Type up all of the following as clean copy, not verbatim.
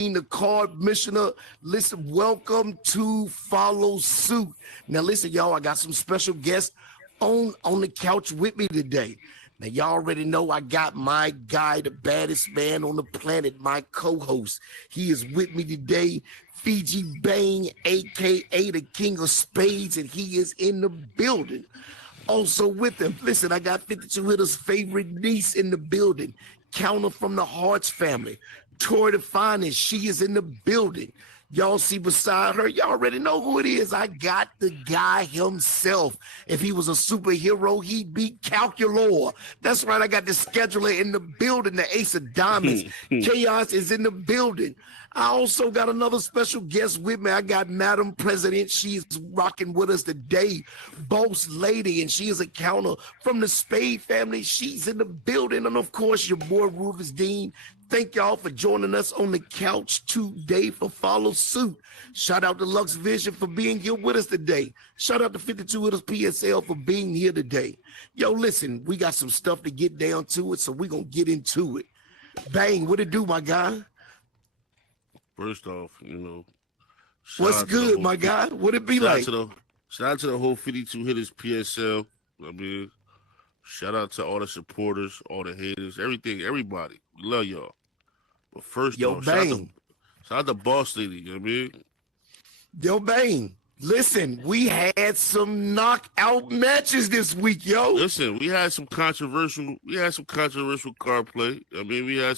the card missioner. Listen, welcome to Follow Suit. Now, listen, y'all, I got some special guests on the couch with me today. Now, y'all already know I got my guy, the baddest man on the planet, my co-host. He is with me today, Fiji Bang, a.k.a. the King of Spades, and he is in the building. Also with him, listen, I got 52 Hitters' favorite niece in the building, Counter from the Hearts family. Tori the Finest, she is in the building. Y'all see beside her, y'all already know who it is. I got the guy himself. If he was a superhero, he'd be Calculor. That's right, I got the scheduler in the building, the Ace of Diamonds. Chaos is in the building. I also got another special guest with me. I got Madam President. She's rocking with us today. Boss Lady, and she is a counter from the Spade family. She's in the building. And of course, your boy Rufus Dean. Thank y'all for joining us on the couch today for Follow Suit. Shout out to Lux Vision for being here with us today. Shout out to 52 Hittas PSL for being here today. Yo, listen, we got some stuff to get down to it, so we're going to get into it. Bang, what it do, my guy? First off, you know, what's good, my guy? What it be like? Shout out to the whole 52 Hitters PSL. I mean, shout out to all the supporters, all the haters, everything, everybody. We love y'all. But first off, shout out to Boss Lady, you know what I mean? Yo, Bang, listen, we had some knockout matches this week, yo. Listen, we had some controversial card play. I mean, we had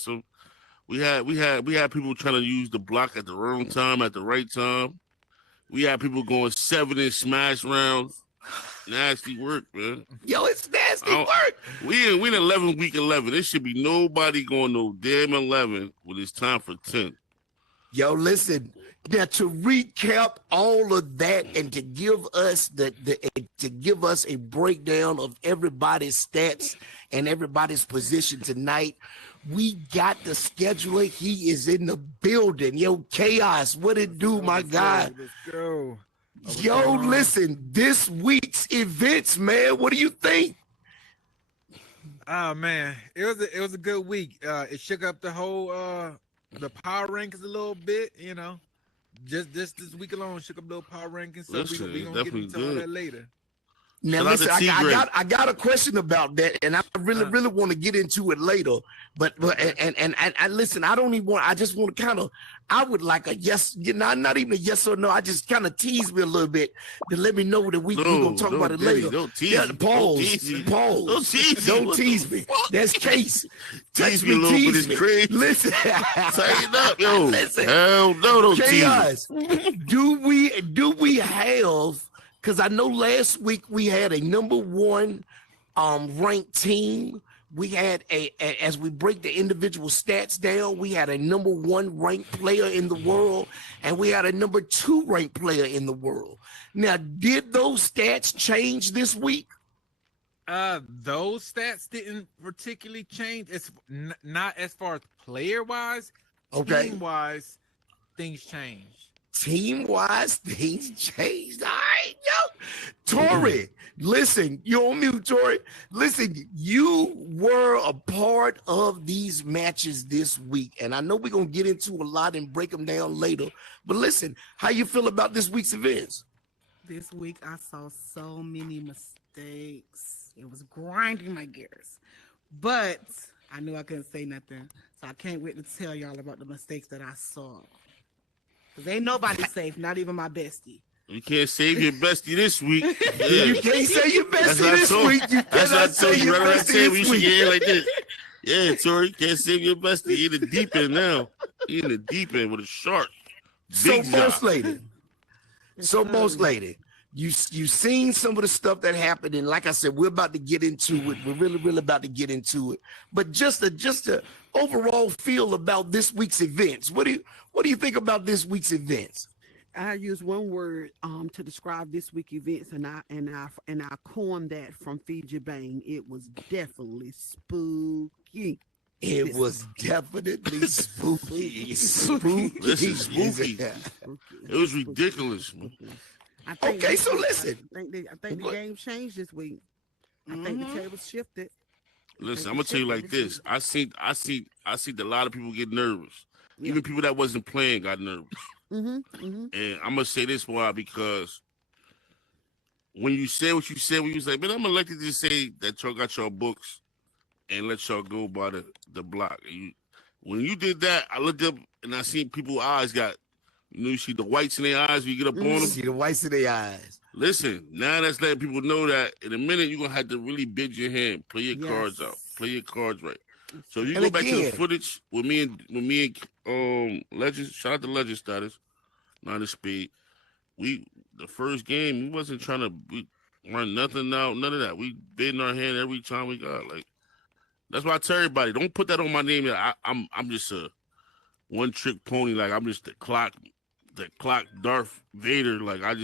people trying to use the block at the wrong time, at the right time. We had people going 7-inch smash rounds. Nasty work, man. Yo, it's nasty work. We in 11 week 11. There should be nobody going no damn 11 when it's time for 10. Yo, listen. Now to recap all of that and to give us a breakdown of everybody's stats and everybody's position tonight, we got the scheduler. He is in the building. Yo, Chaos, what it do, my guy? Let's go. Yo, listen, this week's events, man, what do you think? Oh man, it was a good week. It shook up the whole the power rankings a little bit, you know. Just this week alone shook up the power rankings. So we gonna get into all that later. Now listen, I got a question about that, and I really want to get into it later. But I listen, I don't even want. I just want to kind of. I would like a yes, not even a yes or no. I just kind of tease me a little bit to let me know that we're gonna talk about it later. Don't tease. Yeah, pause. Don't tease me. That's case. Tease me a little bit. It's crazy. Listen, tighten up, yo. Listen, hell no, don't Chaos, tease. Do we have? Because I know last week we had a number one ranked team. We had as we break the individual stats down, we had a number one ranked player in the world, and we had a number two ranked player in the world. Now, did those stats change this week? Those stats didn't particularly change. It's not as far as player wise. Okay. Team wise, things changed. Team-wise, things changed. All right, yo. Tori, listen, you're on mute, Tori. Listen, you were a part of these matches this week, and I know we're going to get into a lot and break them down later, but listen, how you feel about this week's events? This week, I saw so many mistakes. It was grinding my gears, but I knew I couldn't say nothing, so I can't wait to tell y'all about the mistakes that I saw. Because ain't nobody safe, not even my bestie. You can't save your bestie this week. Yeah. You can't say your bestie this week. You cannot say your bestie this week. Yeah, like this. Yeah, Tori, you can't save your bestie. You're in the deep end now. You're in the deep end with a shark. So, Boss Lady, you seen some of the stuff that happened, and like I said, we're about to get into it. We're really about to get into it. But just a overall feel about this week's events. What do you think about this week's events? I use one word to describe this week's events, and I coined that from Fiji Bang. It was definitely spooky. It was definitely spooky. Spooky. Listen, spooky. It was ridiculous. Okay, so listen. I think the game changed this week. I think the table shifted. Listen, I'm gonna tell you like this. I see a lot of people get nervous. Even people that wasn't playing got nervous. Mm-hmm. And I'm gonna say this why, because when you said what you said, when you was like, man, I'm elected to say that y'all got your books and let y'all go by the block. When you did that, I looked up and I seen people's eyes got, you see the whites in their eyes when you get up on them. See the whites in their eyes. Listen, now that's letting people know that in a minute you're gonna have to really bid your hand, play your cards out, play your cards right. So if you go back to the footage with me and Legends, shout out to Legend Status, not a Speed. The first game we wasn't trying to run nothing out, none of that. We bid in our hand every time we got. Like, that's why I tell everybody, don't put that on my name. I'm just a one trick pony. Like, I'm just the clock Darth Vader. Like, I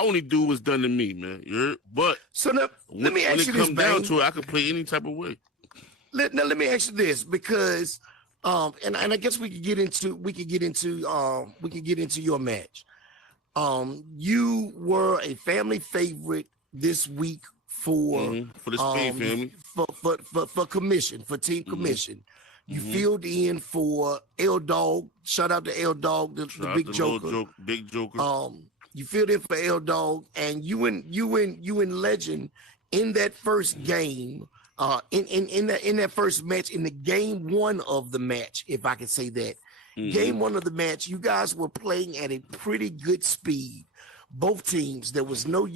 only do what's done to me, man. But so now, let me ask you this, when it comes down to it, I can play any type of way. Let me ask you this, because and I guess we could get into your match. You were a family favorite this week for the Spade family, for commission, for team commission. You filled in for L Dog. Shout out to L Dog, the big joker. Big joker. You filled in for L Dog, and you and Legend in that first game. In that first match, in the game one of the match, if I can say that, game one of the match, you guys were playing at a pretty good speed. Both teams, there was no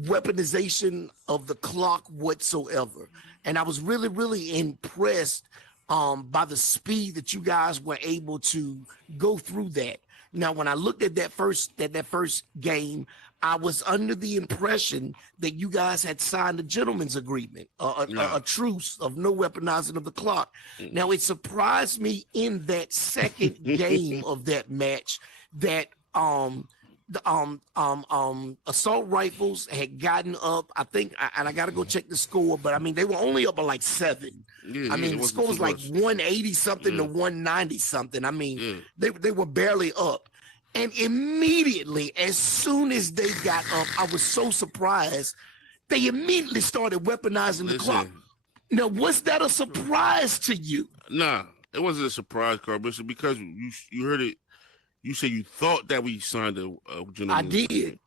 weaponization of the clock whatsoever, and I was really, really impressed by the speed that you guys were able to go through that. Now, when I looked at that first game, I was under the impression that you guys had signed a gentleman's agreement, a truce of no weaponizing of the clock. Now, it surprised me in that second game of that match that assault rifles had gotten up. I think, and I got to go check the score, but I mean, they were only up by like 7. I mean, the score was like 180 something to 190 something. I mean, they were barely up. And immediately, as soon as they got up, I was so surprised. They immediately started weaponizing the clock. Now, was that a surprise to you? Nah, it wasn't a surprise, Carbishop, because you heard it. You said you thought that we signed a gentleman. I did.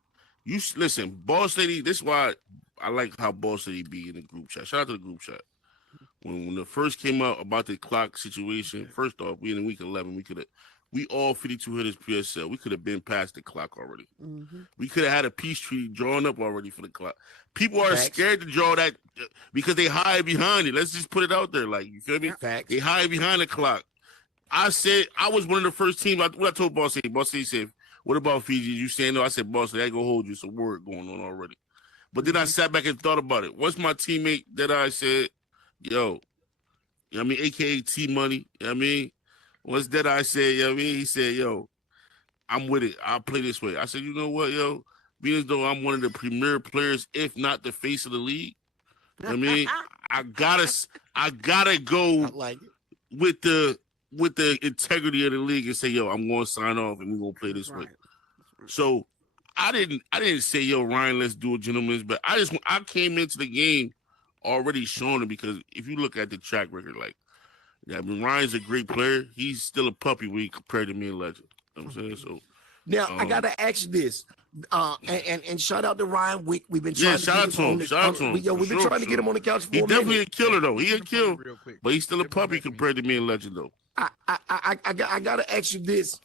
You listen, Boss Lady. This is why I like how Boss Lady be in the group chat. Shout out to the group chat. When it first came out about the clock situation, first off, we in week 11. We all 52 hitters PSL. We could have been past the clock already. We could have had a peace treaty drawn up already for the clock. People are scared to draw that because they hide behind it. Let's just put it out there. Like, you feel me? They hide behind the clock. I said I was one of the first teams. What I told Boss Lady. Boss Lady said, what about Fiji? You saying no? I said, Boss Lady, I ain't gonna hold you. It's a word going on already. But then I sat back and thought about it. Once my teammate that I said, yo, you know what I mean, AKA T-Money, you know what I mean? Once that I said, you know what I mean? He said, yo, I'm with it. I'll play this way. I said, you know what, yo? Being as though I'm one of the premier players, if not the face of the league, you know what I mean? I gotta go with the integrity of the league and say, yo, I'm gonna sign off and we're gonna play this way. So I didn't say, yo, Ryan, let's do a gentleman's, but I came into the game already showing it, because if you look at the track record, like, I mean, Ryan's a great player. He's still a puppy when he compared to me and Legend. You know what I'm saying? So now I gotta ask you this. And shout out to Ryan. We've been trying to shout out to him. Shout out to him. We've been trying to get him on the couch for a minute. He definitely a killer though. He a killer, but he's still a puppy compared to me and Legend though. I gotta ask you this.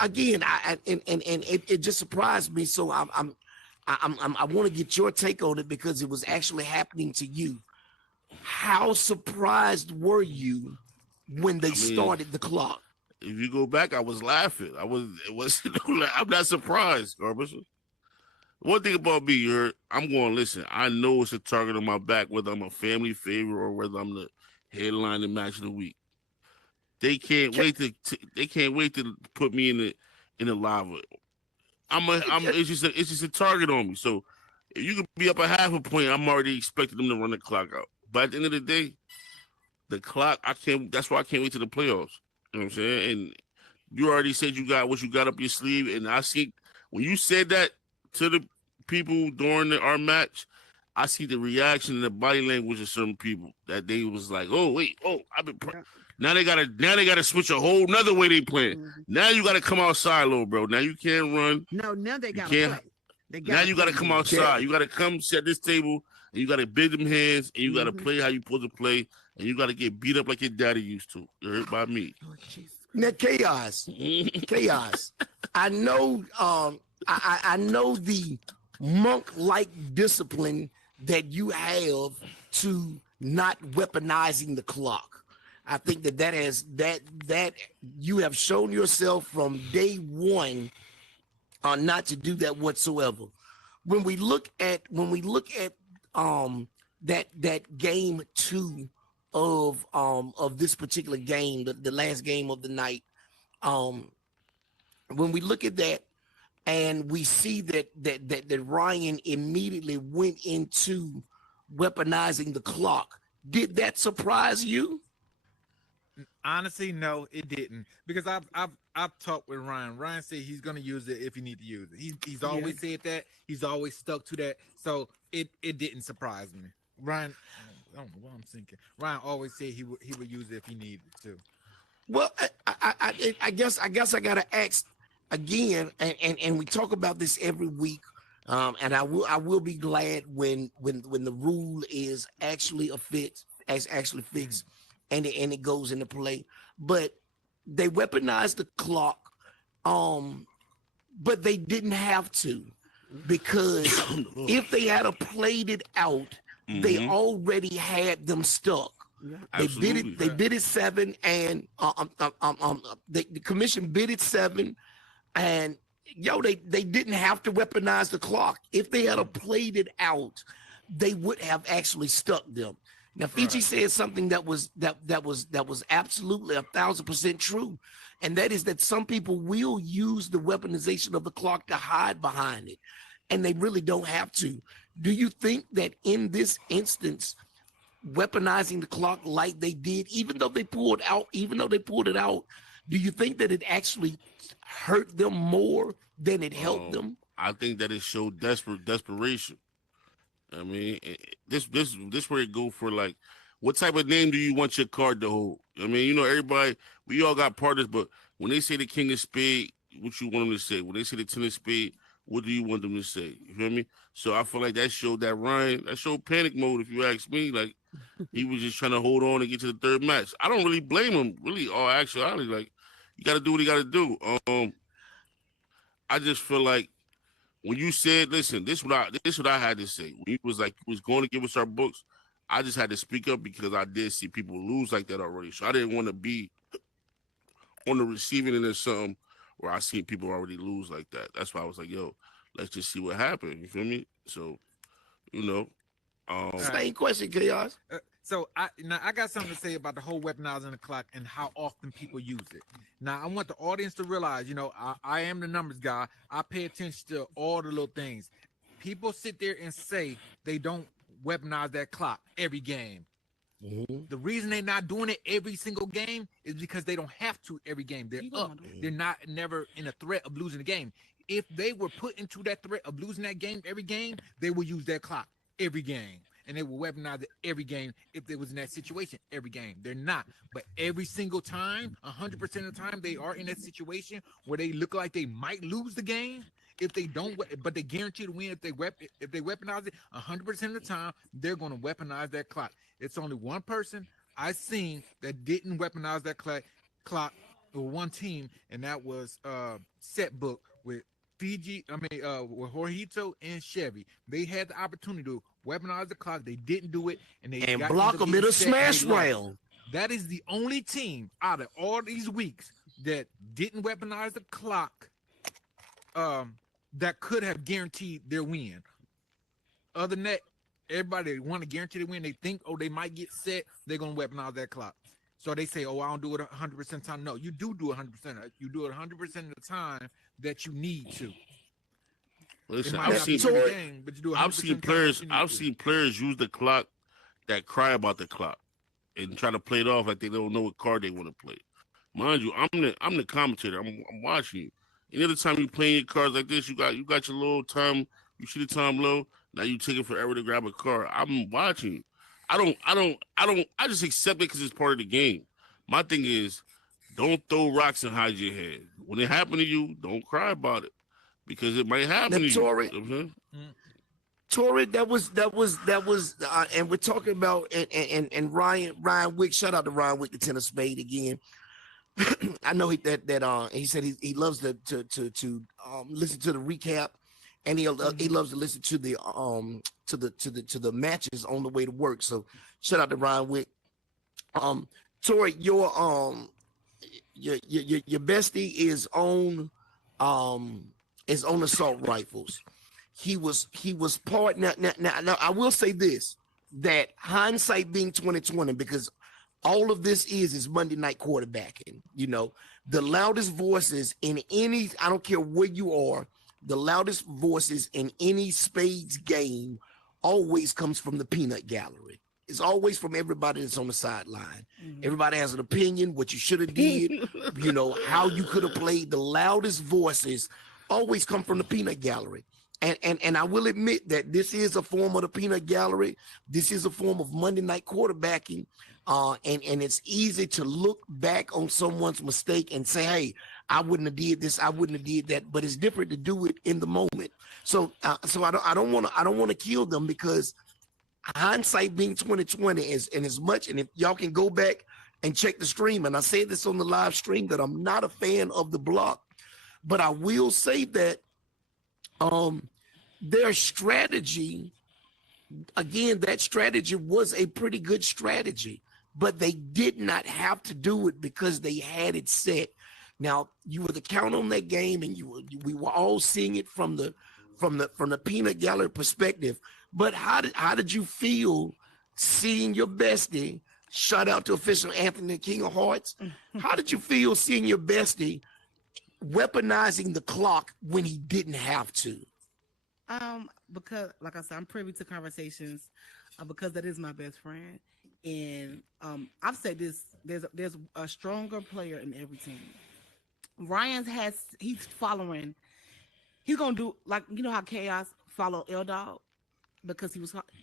Again, it just surprised me. So I want to get your take on it, because it was actually happening to you. How surprised were you when they started the clock? If you go back, I was laughing. I'm not surprised, Garbage. One thing about me, I'm going, listen, I know it's a target on my back, whether I'm a family favorite or whether I'm the headline and match of the week. They can't wait to put me in the lava. It's just a target on me. So if you could be up a half a point, I'm already expecting them to run the clock out. But at the end of the day, the clock, that's why I can't wait to the playoffs. You know what I'm saying? And you already said you got what you got up your sleeve. And I see when you said that to the people during our match, I see the reaction and the body language of certain people that they was like, oh wait, I've been. Now they gotta switch a whole nother way they playing. Mhm. Now you gotta come outside, little bro. Now you can't run. No, now they You gotta can't. play. They Now you gotta play come then. outside. You gotta come sit at this table and you gotta bend them hands and you gotta Mhm. play how you supposed to play and you gotta get beat up like your daddy used to. You heard by me. Oh, Jesus. Now, chaos. I know. I know the monk-like discipline that you have to not weaponizing the clock. I think that you have shown yourself from day one not to do that whatsoever. When we look at that game two of this particular game, the last game of the night, when we look at that and we see that Ryan immediately went into weaponizing the clock, did that surprise you? Honestly, no, it didn't, because I've talked with Ryan. Ryan said he's gonna use it if he need to use it. He's always said that. He's always stuck to that. So it didn't surprise me. Ryan, I don't know what I'm thinking. Ryan always said he would use it if he needed to. Well, I guess I gotta ask again, and we talk about this every week, and I will be glad when the rule is actually actually fixed, and it goes into play. But they weaponized the clock, but they didn't have to, because if they had played it out, they already had them stuck. They bid it 7, and the commission bid it 7, and they didn't have to weaponize the clock. If they had played it out, they would have actually stuck them. Now, Fiji said something that was absolutely 1,000% true, and that is that some people will use the weaponization of the clock to hide behind it, and they really don't have to. Do you think that in this instance, weaponizing the clock like they did, even though they pulled it out, do you think that it actually hurt them more than it helped them? I think that it showed desperation. I mean, this where it go for, like, what type of name do you want your card to hold? I mean, everybody, we all got partners, but when they say the king of spade, what you want them to say? When they say the ten of spade, what do you want them to say? You feel me? So I feel like that showed panic mode, if you ask me. Like, he was just trying to hold on and get to the third match. I don't really blame him, really, all actuality. Like, you got to do what you got to do. I just feel like when you said, listen, this what I had to say. When he was like, he was going to give us our books, I just had to speak up because I did see people lose like that already. So I didn't want to be on the receiving end of something where I seen people already lose like that. That's why I was like, yo, let's just see what happened. You feel me? So, Same question, Chaos. So I got something to say about the whole weaponizing the clock and how often people use it. Now I want the audience to realize, I am the numbers guy. I pay attention to all the little things. People sit there and say they don't weaponize that clock every game. The reason they're not doing it every single game is because they don't have to every game. They're up. They're never in a threat of losing the game. If they were put into that threat of losing that game every game, they would use that clock every game. And they will weaponize it every game if they was in that situation every game. They're not. But every single time, 100% of the time, they are in that situation where they look like they might lose the game. If they don't, but they guarantee to win if they weaponize it, 100% of the time, they're going to weaponize that clock. It's only one person I seen that didn't weaponize that clock with one team, and that was Set Book with with Jorgito and Chevy. They had the opportunity to weaponize the clock. They didn't do it, and block them in a smash round. That is the only team out of all these weeks that didn't weaponize the clock that could have guaranteed their win. Other than that, everybody want to guarantee the win. They think, they might get set. They're going to weaponize that clock. So they say, I don't do it 100% of the time. No, you do 100%. You do it 100% of the time that you need to. Listen, I've seen players use the clock that cry about the clock and try to play it off like they don't know what card they want to play. Mind you, I'm the commentator. I'm watching you. Any other time you playing your cards like this, you got your little time. You see the time low. Now you taking forever to grab a card. I'm watching you. I just accept it because it's part of the game. My thing is, don't throw rocks and hide your head. When it happened to you, don't cry about it because it might happen to you. Tori, You know what I'm Tori, that was, and we're talking about and Ryan Wick. Shout out to Ryan Wick, the tennis spade again. I know he said he loves to listen to the recap, and he loves to listen to the matches on the way to work. So shout out to Ryan Wick. Tori, your bestie is on assault rifles. He was part now. I will say this, that hindsight being 2020, because all of this is Monday night quarterbacking. You know, the loudest voices in any, I don't care where you are, the loudest voices in any Spades game always comes from the peanut gallery. It's always from everybody that's on the sideline. Everybody has an opinion, what you should have did, you know, how you could have played. The loudest voices always come from the peanut gallery. And I will admit that this is a form of the peanut gallery. This is a form of Monday night quarterbacking. And it's easy to look back on someone's mistake and say, hey, I wouldn't have did this, I wouldn't have did that. But it's different to do it in the moment. So I don't want to kill them, because hindsight being 2020 is, and as much, and if y'all can go back and check the stream, and I said this on the live stream, that I'm not a fan of the block, but I will say that their strategy, again, that strategy was a pretty good strategy, but they did not have to do it because they had it set. Now, you were the count on that game, and we were all seeing it from the peanut gallery perspective. But how did you feel seeing your bestie? Shout out to official Anthony, King of Hearts. How did you feel seeing your bestie weaponizing the clock when he didn't have to? Because, like I said, I'm privy to conversations, because that is my best friend, and I've said this: there's a stronger player in every team. He's following. He's gonna do, like, you know how Chaos followed L Dog, because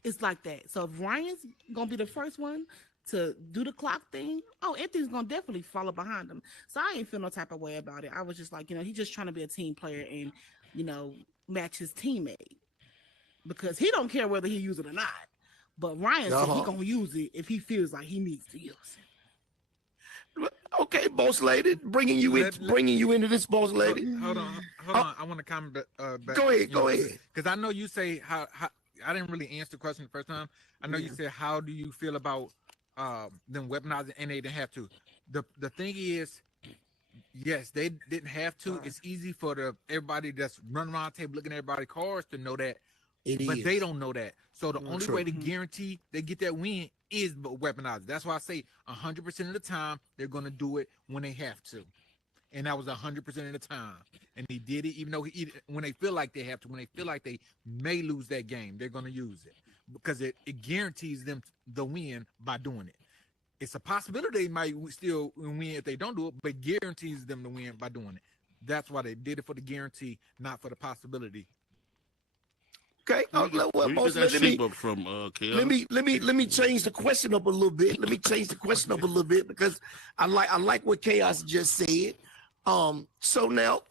it's like that. So if Ryan's gonna be the first one to do the clock thing, Anthony's gonna definitely follow behind him. So I ain't feel no type of way about it. I was just like, he's just trying to be a team player and, match his teammate, because he don't care whether he use it or not. But Ryan said he gonna use it if he feels like he needs to use it. Okay, boss lady, bringing you into this, boss lady. Hold on. I want to comment back. Go ahead. Because I know you say how I didn't really answer the question the first time. I know you said, how do you feel about them weaponizing, and they didn't have to. The thing is, yes, they didn't have to. It's easy for everybody that's running around the table looking at everybody's cards to know that, but they don't know that. So the only way to guarantee they get that win is weaponize. That's why I say 100% of the time they're going to do it when they have to, and that was 100% of the time. And he did it, even though when they feel like they have to, when they feel like they may lose that game, they're going to use it, because it guarantees them the win by doing it. It's a possibility they might still win if they don't do it, but guarantees them the win by doing it. That's why they did it, for the guarantee, not for the possibility. Okay. Let me change the question up a little bit. Because I like what Chaos just said. So now,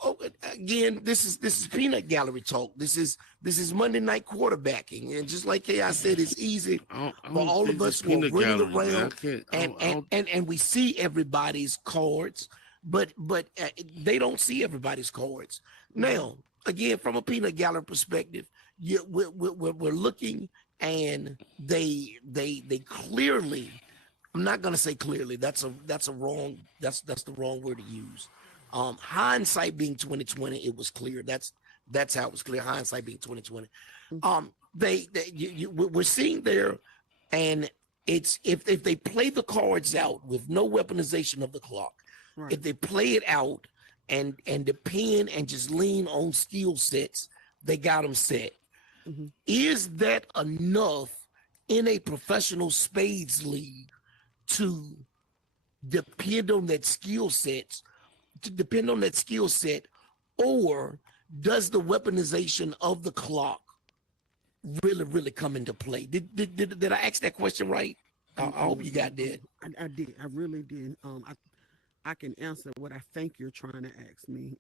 again, this is peanut gallery talk. This is Monday night quarterbacking, and just like Chaos said, it's easy for all of us who are running around and we see everybody's cards, but they don't see everybody's cards. Now, again, from a peanut gallery perspective, we're looking, and they clearly, I'm not gonna say clearly, that's the wrong word to use. Hindsight being 2020, it was clear. That's how it was clear. Hindsight being 2020. We're seeing there, and it's if they play the cards out with no weaponization of the clock, if they play it out and depend and just lean on skill sets, they got them set. Is that enough in a professional spades league to depend on that skill set? Or does the weaponization of the clock really come into play? Did I ask that question right? I hope you got that. I did. I really did. I can answer what I think you're trying to ask me.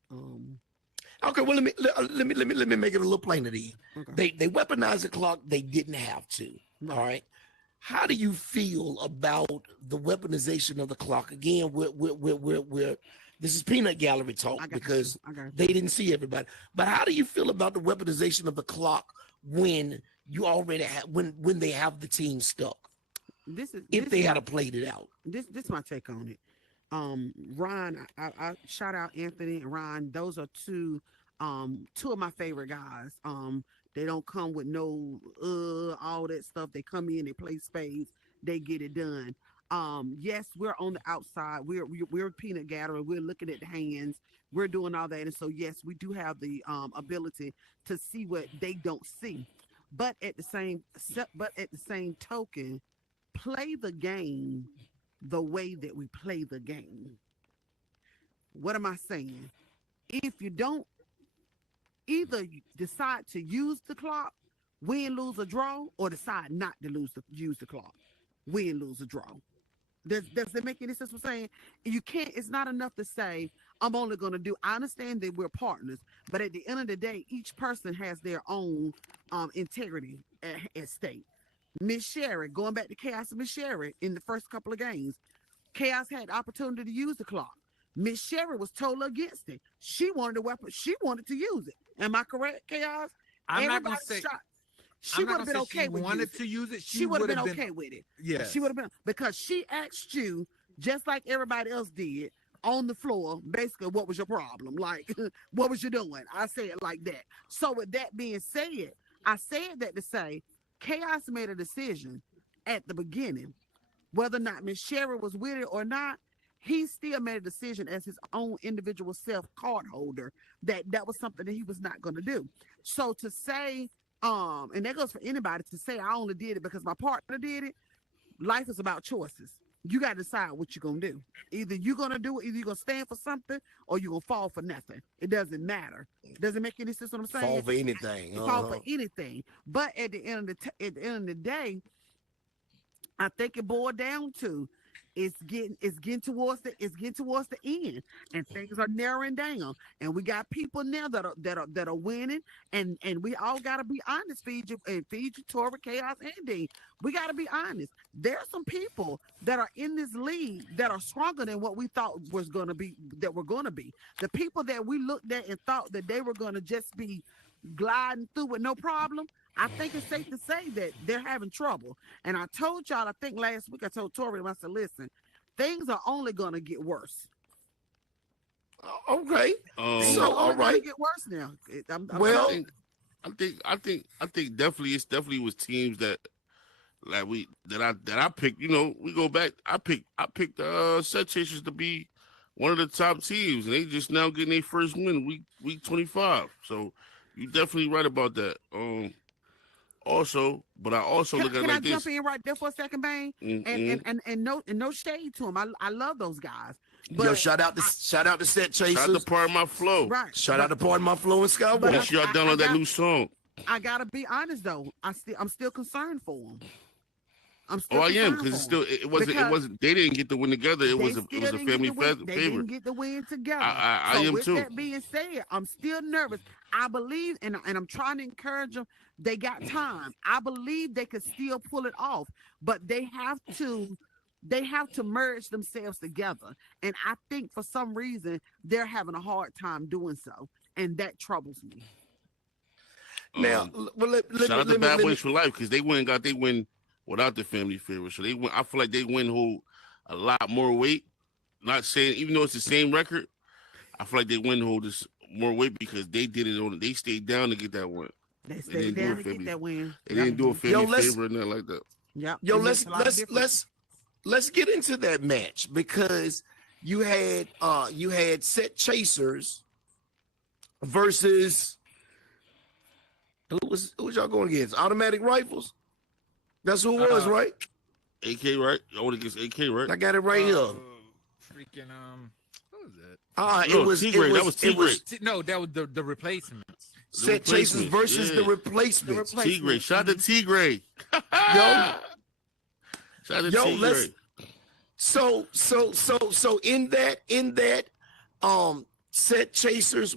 Okay, well let me make it a little plainer to you. Okay. They weaponized the clock. They didn't have to. Right. All right. How do you feel about the weaponization of the clock? Again, we're this is peanut gallery talk because they didn't see everybody. But how do you feel about the weaponization of the clock when you already have when they have the team stuck? If they had played it out. This is my take on it. Ron, I shout out Anthony and Ron. Those are two of my favorite guys. They don't come with no all that stuff. They come in, they play spades, they get it done. Yes, we're on the outside. We're peanut gathering. We're looking at the hands. We're doing all that, and so yes, we do have the ability to see what they don't see. But at the same token, play the game the way that we play the game. What am I saying? If you don't either decide to use the clock, win, lose, or draw, or decide not to use the clock, win, lose, or draw. Does that make any sense? What I'm saying? You can't. It's not enough to say I'm only going to do. I understand that we're partners, but at the end of the day, each person has their own integrity at stake. Miss Sherry, going back to Chaos and Miss Sherry in the first couple of games, Chaos had the opportunity to use the clock. Miss Sherry was totally against it. She wanted the weapon. She wanted to use it. Am I correct, Chaos? I'm not going to say. She would have been okay with wanted to use it. She would have been okay with it. Yeah, she would have been, because she asked you just like everybody else did on the floor. Basically, what was your problem? Like, what was you doing? I say it like that. So with that being said, I said that to say Chaos made a decision at the beginning, whether or not Miss Sherry was with it or not. He still made a decision as his own individual self card holder that was something that he was not going to do. So to say, and that goes for anybody, to say I only did it because my partner did it. Life is about choices. You got to decide what you're going to do. Either you're going to do it, either you're going to stand for something, or you're going to fall for nothing. It doesn't matter. Doesn't make any sense what I'm saying? Fall for anything. Fall for anything. But at the end of the day, I think it boiled down to it's getting towards the end, and things are narrowing down, and we got people now that are winning, and we all got to be honest. Fiji, Tori, Chaos, and Dean. We got to be honest. There are some people that are in this league that are stronger than what we thought was going to be. That were going to be the people that we looked at and thought that they were going to just be gliding through with no problem. I think it's safe to say that they're having trouble. And I told y'all, I think last week, I told Tori, I said, listen, things are only going to get worse. Okay. So all right, get worse now. I think definitely was teams that I picked. You know, we go back. I picked Set Chasers to be one of the top teams, and they just now getting their first win week 25. So you definitely right about that. Also, but I also look at it like this. Can I jump in right there for a second, Bane? Mm-hmm. And no shade to them. I love those guys. But yo, shout out to Set Chasers. Shout out to Part of My Flow. Right. Shout out to Part of My Flow and Skywalker. Make sure y'all download that new song. I gotta be honest though. I'm still concerned for them. I am, because it wasn't. They didn't get the win together. It was a family favorite. They didn't get the win together. I am with too. That being said, I'm still nervous. I believe, and I'm trying to encourage them. They got time. I believe they could still pull it off, but they have to merge themselves together. And I think for some reason they're having a hard time doing so, and that troubles me. Now, shout out to Bad Boys for Life, because they got they win without the family favorite. So they win. I feel like they hold a lot more weight. Not saying, even though it's the same record, I feel like they hold this more weight because they did it they stayed down to get that win. They stayed down to get that win. They didn't do a family favor or nothing like that. Yeah. Yo, let's get into that match, because you had Set Chasers versus who was y'all going against? Automatic Rifles. That's who it was, right? AK, right? I went against AK, right? I got it right here. Freaking what was that? It was T-Gray. That was T-Gray. No, that was the replacements. Set chasers versus the replacements. T-Gray. Shout out to T-Gray. Yo. Shout out to T-Gray. So in that set chasers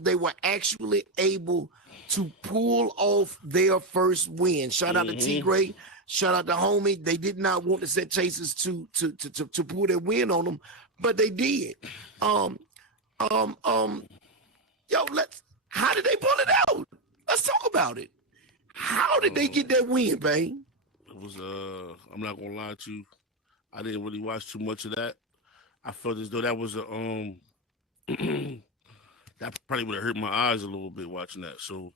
they were actually able to pull off their first win. Shout out to T-Gray. Shout out to homie. They did not want the set chasers to pull their win on them, but they did. How did they pull it out? Let's talk about it. How did they get that win, Bane? It was I'm not gonna lie to you. I didn't really watch too much of that. I felt as though that was a that probably would have hurt my eyes a little bit watching that. So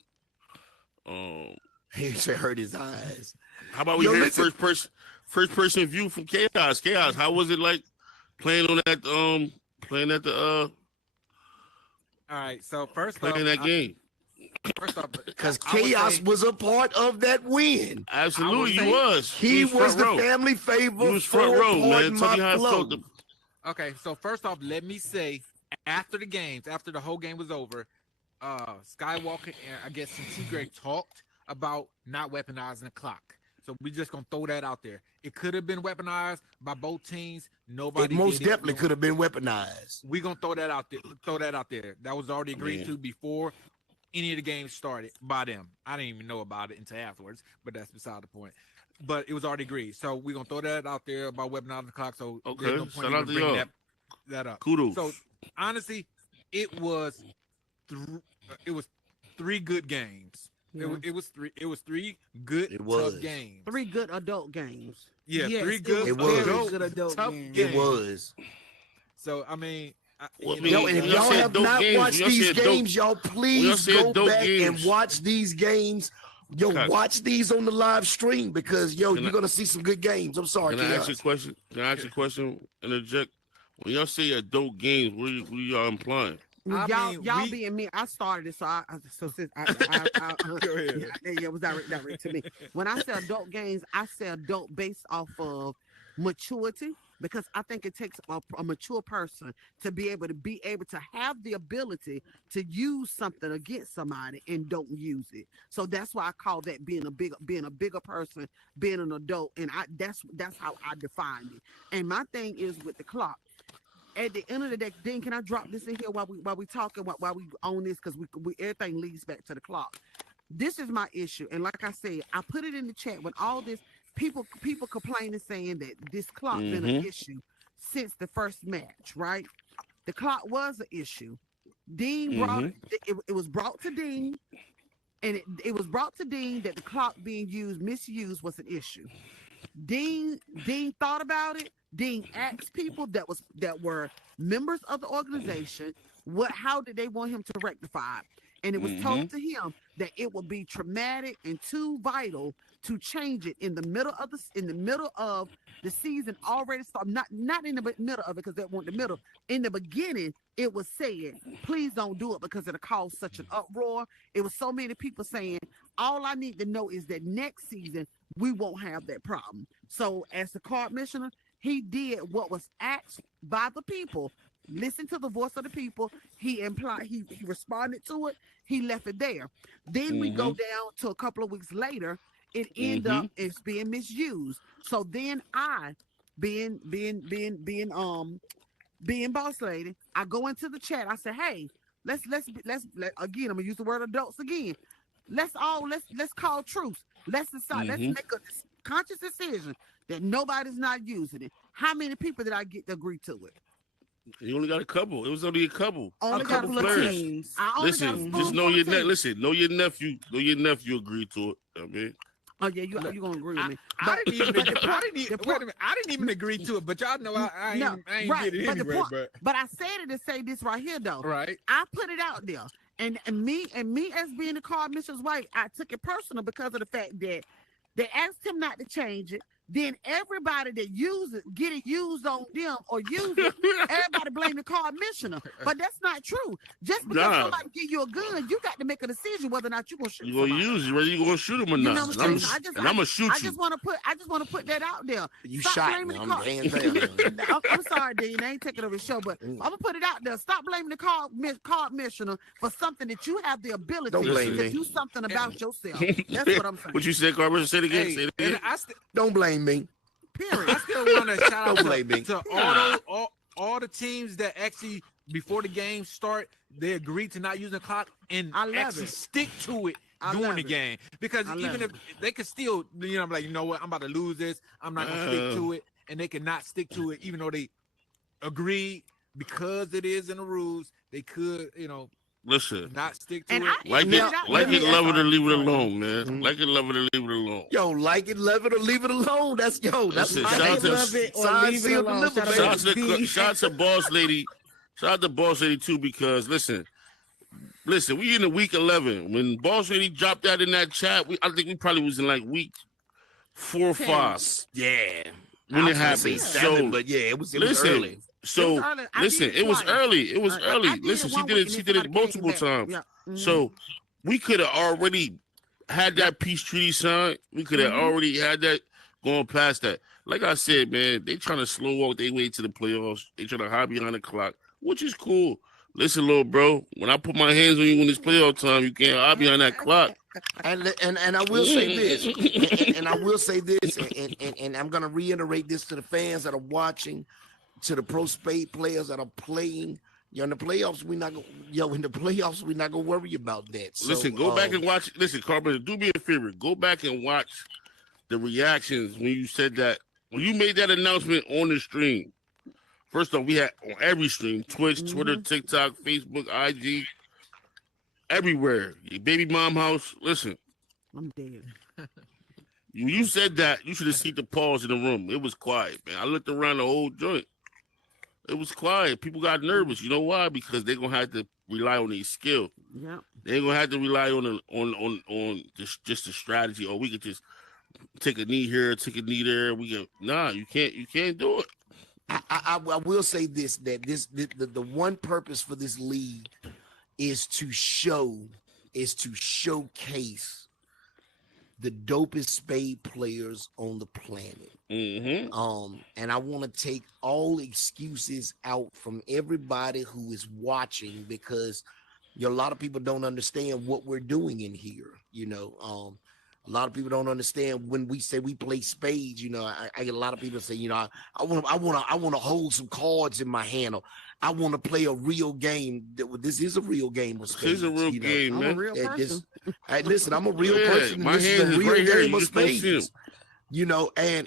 he said hurt his eyes. How about we hear first person view from Chaos? Chaos, how was it like playing on that playing at the All right, so first playing that game? First off, because Chaos was a part of that win. Absolutely, he was. He was the family favorite. He was front row, man. Tell me how it felt. Okay, so first off, let me say, after the whole game was over, Skywalker and I guess T-Gray talked about not weaponizing the clock. So we just gonna throw that out there. It could have been weaponized by both teams. Nobody. It most definitely could have been weaponized. We gonna throw that out there. That was already agreed to before any of the games started by them. I didn't even know about it until afterwards, but that's beside the point. But it was already agreed. So we're gonna throw that out there about weaponizing the clock. So there's no point in bringing that up. Kudos. So honestly, it was three good games. Yeah. It was three good tough games. 3 good adult games. Yeah, yes, 3 good adult tough games. games. It was. So I mean, and if y'all have not watched these games, y'all please go back and watch these games. Yo, watch these on the live stream because you're gonna see some good games. I'm sorry. Can I ask you a question? Interject. When y'all say adult games, what are y'all implying? Y'all being me, I started it, so since Go ahead. it was direct to me. When I say adult games, I say adult based off of maturity, because I think it takes a mature person to be able to have the ability to use something against somebody and don't use it. So that's why I call that being a bigger person, being an adult, and that's how I define it. And my thing is with the clock. At the end of the day, Dean, can I drop this in here while we talking, while we own this, because we everything leads back to the clock. This is my issue, and like I said, I put it in the chat when all this people complaining saying that this clock been an issue since the first match, right? The clock was an issue. Dean brought it was brought to Dean, and it was brought to Dean that the clock being misused was an issue. Dean thought about it. Dean asked people that were members of the organization how did they want him to rectify it, and it was told to him that it would be traumatic and too vital to change it in the middle of the season already. So not in the middle of it, because that wasn't the middle. In the beginning, it was said, please don't do it because it'll cause such an uproar. It was so many people saying, all I need to know is that next season we won't have that problem. So as the card commissioner, he did what was asked by the people. Listen to the voice of the people. He responded to it. He left it there. Then we go down to a couple of weeks later. It ended up it's being misused. So then I, being boss lady, I go into the chat. I say, hey, let's again. I'm gonna use the word adults again. Let's call truth. Let's decide. Let's make a conscious decision that nobody's not using it. How many people did I get to agree to it? You only got a couple. It was only a couple. Only a couple players. Teams. Listen, just know your listen. Know your nephew. Know your nephew agreed to it. I mean. Oh yeah, you gonna agree with me? I didn't even agree to it, but y'all know I ain't right. get it anyway. But I said it to say this right here though. Right. I put it out there, and me as being the card Mrs. White, I took it personal because of the fact that they asked him not to change it. then everybody that uses get it used on them or use it, everybody blame the commissioner. But that's not true. Just because somebody give you a gun, you got to make a decision whether or not you're gonna shoot. You gonna use it, whether you gonna shoot him or You not. know what I'm saying? I'm gonna shoot you. I just want to put that out there. You Stop shot blaming me. the I'm sorry, Dean. I ain't taking over the show, but I'm gonna put it out there. Stop blaming the commissioner for something that you have the ability to do something about yourself. That's what I'm saying. What you said, Carver? Say it again. Hey, say it again. Don't blame me. Period. I still want to shout Don't blame me. out to all the teams that actually before the game start, they agreed to not use the clock and actually stick to it during the game. Because even if they could still, I'm like, you know what, I'm about to lose this. I'm not gonna stick to it, and they cannot stick to it, even though they agreed because it is in the rules. They could, listen, not stick to And it. like it, love it, or leave it alone, man. Like it, love it, or leave it alone. Yo, like it, love it, or leave it alone. That's Listen, like shout it, love it, or leave it alone. Shout out to Boss Lady. Shout out to Boss Lady too, because listen, we in the week 11. When Boss Lady dropped that in that chat, I think we probably was in like week 4 or 5. Yeah. When it happened. So, but yeah, it was early. So listen, it was early. It was early. Listen, she did it multiple times. Yeah. Mm-hmm. So we could have already had that peace treaty signed. We could have already had that going past that. Like I said, man, they trying to slow walk their way to the playoffs. They trying to hide behind the clock, which is cool. Listen, little bro, when I put my hands on you when it's playoff time, you can't hide behind that clock. And I will say this, and I will say this, and I'm gonna reiterate this to the fans that are watching, to the pro spade players that are playing. In the playoffs, we're not gonna worry about that. So, listen, go back and watch. Listen, Carpenter, do me a favor. Go back and watch the reactions when you said that. When you made that announcement on the stream. First off, we had on every stream, Twitch, Twitter, TikTok, Facebook, IG, everywhere. Your baby mom house. Listen. I'm dead. You said that, you should have seen the pause in the room. It was quiet, man. I looked around the whole joint. It was quiet. People got nervous. You know why? Because they're gonna have to rely on their skill. Yeah. They're gonna have to rely on just the strategy. Or we could just take a knee here, take a knee there. You can't do it. I will say this, that the one purpose for this league is to showcase the dopest spade players on the planet. Mm-hmm. And I want to take all excuses out from everybody who is watching, because a lot of people don't understand what we're doing in here. A lot of people don't understand when we say we play spades. I get a lot of people say, I want to hold some cards in my hand, or I want to play a real game. This is a real game of spades. This is a real game, man. I'm a real person. Listen, I'm a real person. My this hand is a real right game here. of spades.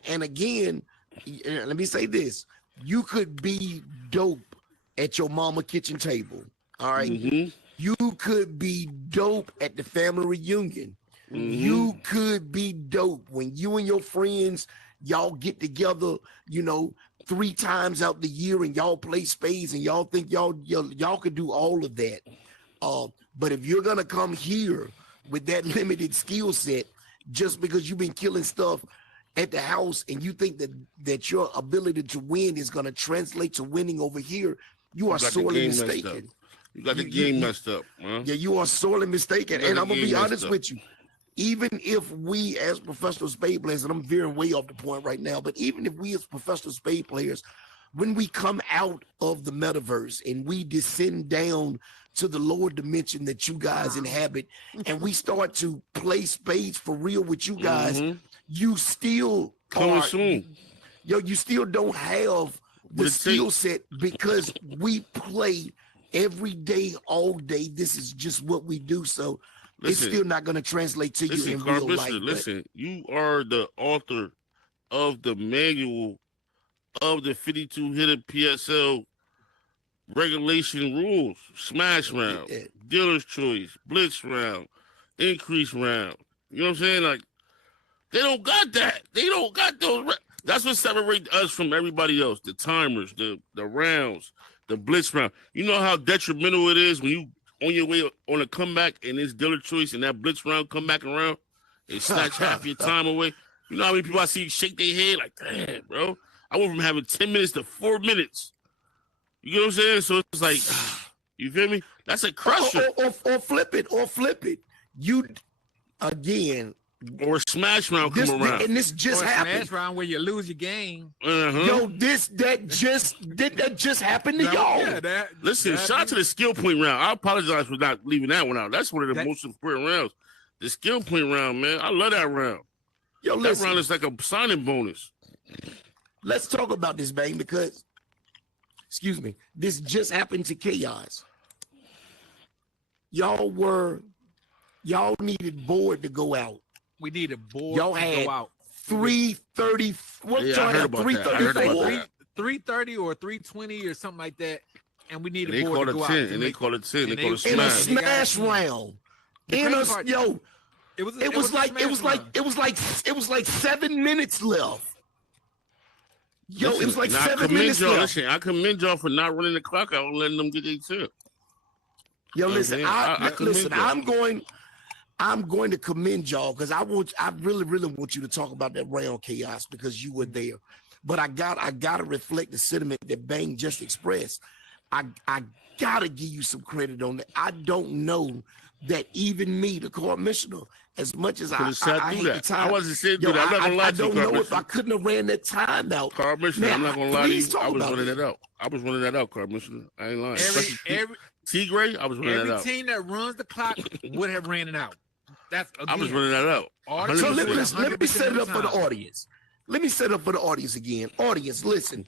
And Again, let me say this: you could be dope at your mama kitchen table. All right, you could be dope at the family reunion. You could be dope when you and your friends, y'all get together, 3 times out the year, and y'all play spades, and y'all think y'all could do all of that. But if you're gonna come here with that limited skill set, just because you've been killing stuff at the house, and you think that your ability to win is gonna translate to winning over here, you are sorely mistaken. You got the game messed up, man. Yeah, you are sorely mistaken. And I'm gonna be honest with you. Even if we as professional spade players, and I'm veering way off the point right now, but even if we as professional spade players, when we come out of the metaverse and we descend down to the lower dimension that you guys inhabit, and we start to play spades for real with you guys, you still coming soon. You still don't have the skill set, because we play every day, all day. This is just what we do. So it's still not going to translate to you in real life. Listen, you are the author of the manual of the 52 Hittas PSL regulation rules: smash round, dealer's choice, blitz round, increase round. You know what I'm saying? Like, they don't got that. They don't got those. That's what separates us from everybody else: the timers, the rounds, the blitz round. You know how detrimental it is when you on your way on a comeback and it's dealer choice and that blitz round come back around and snatch half your time away. You know how many people I see shake their head like, damn, bro. I went from having 10 minutes to 4 minutes. You get what I'm saying? So it's like, you feel me? That's a crusher. Or flip it. You again. Or a smash round come around. And this just happened. Smash round where you lose your game. Yo, that just happened to y'all. Yeah, Listen, shout out to the skill point round. I apologize for not leaving that one out. That's one of the most important rounds. The skill point round, man. I love that round. Yo, listen, that round is like a signing bonus. Let's talk about this, bang, because, excuse me, this just happened to Chaos. Y'all needed board to go out. We need a board y'all to had go out. 330. What yeah, y'all had? 334. 330 or 320 or something like that. And we need a They board to go out. And they call it 10. They call it In a smash. smash round. It was like 7 minutes left. Yo, listen, it was like 7 minutes y'all, left. Listen, I commend y'all for not running the clock out and letting them get their tip. Yo, listen, listen, I'm going to commend y'all because I really want you to talk about that round, Chaos, because you were there. But I gotta reflect the sentiment that Bang just expressed. I gotta give you some credit on that. I don't know that even me, the commissioner, as much as I hate the time, I wasn't saying that. I'm not gonna lie to you, I don't know if I couldn't have ran that time out. Commissioner, I'm not gonna lie to you. I was running that out. I was running that out, Commissioner. I ain't lying. T-Gray, I was running that out. Every team that runs the clock would have ran it out. I was running that out. So let me set it up for the audience. Let me set it up for the audience again. Audience, listen.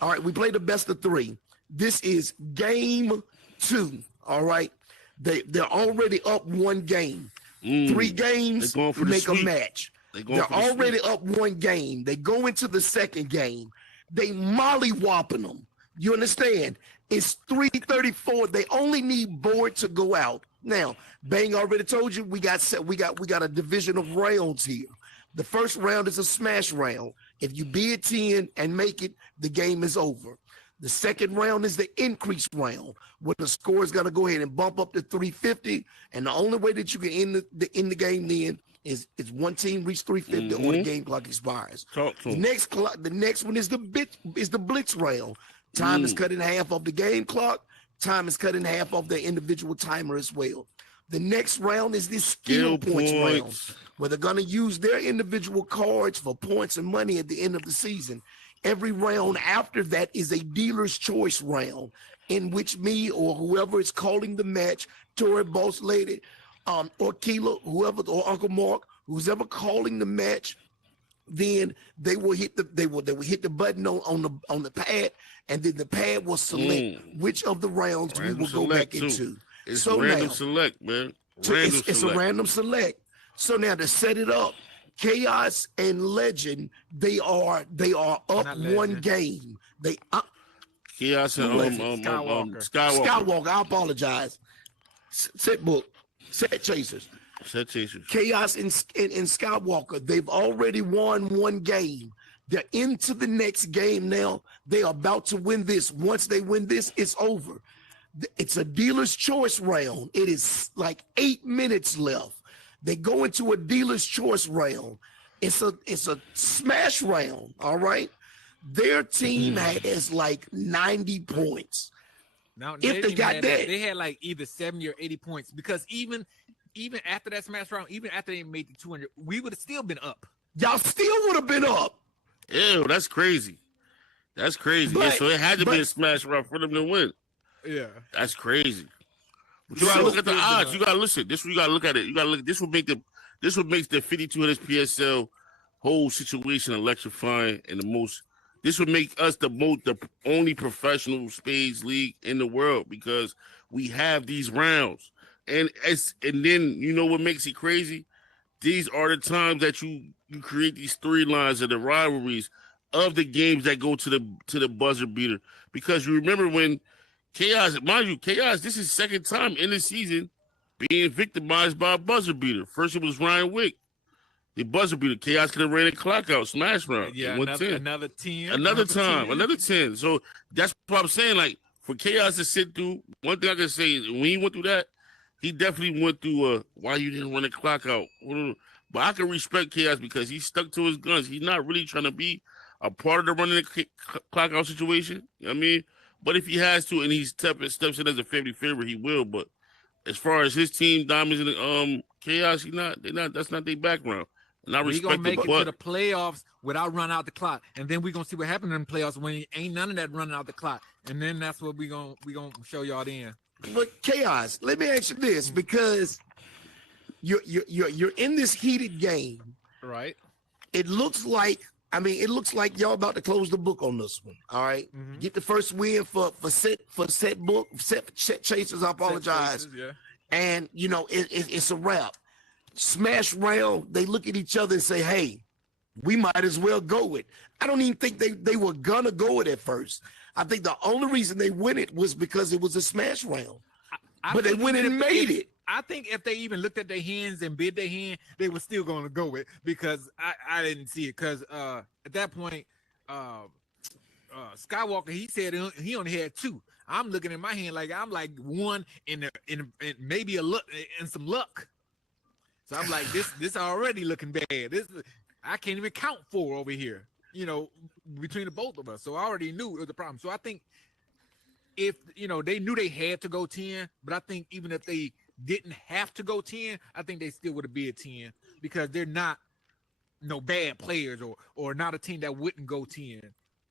All right, we played the best of 3. This is game 2. All right. They're already up 1 game. 3 games make a match. They're already up 1 game. They go into the second game. They mollywhopping them. You understand? It's 334. They only need board to go out. Now, Bang already told you we got a division of rounds here. The first round is a smash round. If you bid 10 and make it, the game is over. The second round is the increase round, where the score is going to go ahead and bump up to 350. And the only way that you can end the game then is one team reach 350 or the game clock expires. The next one is the blitz round. Time is cut in half of the game clock. Time is cut in half of the individual timer as well. The next round is this skill points round, where they're going to use their individual cards for points and money at the end of the season. Every round after that is a dealer's choice round, in which me or whoever is calling the match, Tori Boss Lady, or Keela, whoever, or Uncle Mark, who's ever calling the match, then they will hit the button on the pad, and then the pad will select which of the rounds we will go back into. It's random select, man. It's a random select. So now to set it up, Chaos and Legend, they are up 1 game. Chaos and Skywalker. I apologize. Set Chasers. Chaos and Skywalker, they've already won 1 game. They're into the next game now. They are about to win this. Once they win this, it's over. It's a dealer's choice round. It is like 8 minutes left. They go into a dealer's choice round. It's a smash round, all right? Their team has like 90 points. Now, if they got that. They had like either 70 or 80 points, because even after that smash round, even after they made the 200, we would have still been up. Y'all still would have been up. Ew, that's crazy. That's crazy. So it had to be a smash round for them to win. Yeah. That's crazy. But you gotta look at the odds. You gotta listen. This you gotta look at it. You gotta look. This would make the 52 Hittas PSL whole situation electrifying, and this would make us the only professional spades league in the world, because we have these rounds. And then you know what makes it crazy? These are the times that you create these storylines of the rivalries of the games that go to the buzzer beater. Because you remember when Chaos, mind you, Chaos, this is second time in the season being victimized by a buzzer beater. First it was Ryan Wick. The buzzer beater. Chaos could have ran the clock out, smash round. Yeah, another 10. Another 10. So that's what I'm saying. Like, for Chaos to sit through, one thing I can say is when he went through that, he definitely went through why you didn't run the clock out. But I can respect Chaos because he stuck to his guns. He's not really trying to be a part of the running the clock out situation. You know what I mean? But if he has to and he steps in as a family favorite, he will. But as far as his team, Diamonds and Chaos, that's not their background. And I We respect gonna make it, it but to the playoffs without running out the clock, and then we gonna see what happens in the playoffs when ain't none of that running out the clock, and then that's what we gonna show y'all then. But Chaos, let me ask you this, because you're in this heated game. Right. It looks like y'all about to close the book on this one. All right? Get the first win for set chasers. I apologize. Set chasers, yeah. And it's a wrap. Smash round, they look at each other and say, hey, we might as well go with. I don't even think they were gonna go with it at first. I think the only reason they win it was because it was a smash round. But they went and made it. I think if they even looked at their hands and bid their hand, they were still going to go with, because I didn't see it. Because at that point, Skywalker, he said he only had 2. I'm looking at my hand like I'm like 1 in maybe a luck and some luck. So I'm like, this already looking bad. I can't even count 4 over here, between the both of us. So I already knew it was a problem. So I think if they knew they had to go 10, but I think even if they didn't have to go 10, I think they still would have been 10, because they're not no bad players or not a team that wouldn't go 10.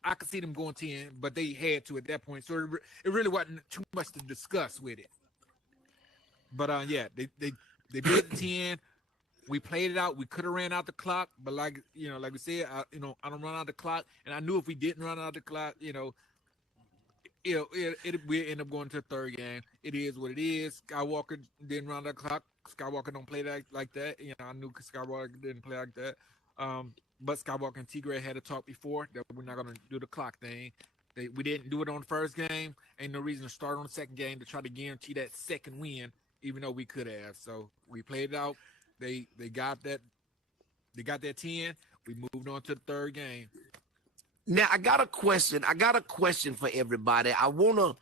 I could see them going 10, but they had to at that point. So it really wasn't too much to discuss with it. But yeah, they bid 10. We played it out. We could have ran out the clock, but like we said, I don't run out the clock, and I knew if we didn't run out the clock, we end up going to the third game. It is what it is. Skywalker didn't run the clock. Skywalker don't play that like that. I knew Skywalker didn't play like that. But Skywalker and T-Gray had to talk before that we're not going to do the clock thing. We didn't do it on the first game. Ain't no reason to start on the second game to try to guarantee that second win, even though we could have. So we played it out. They got that. They got that 10. We moved on to the third game. Now I got a question. For everybody. I wanna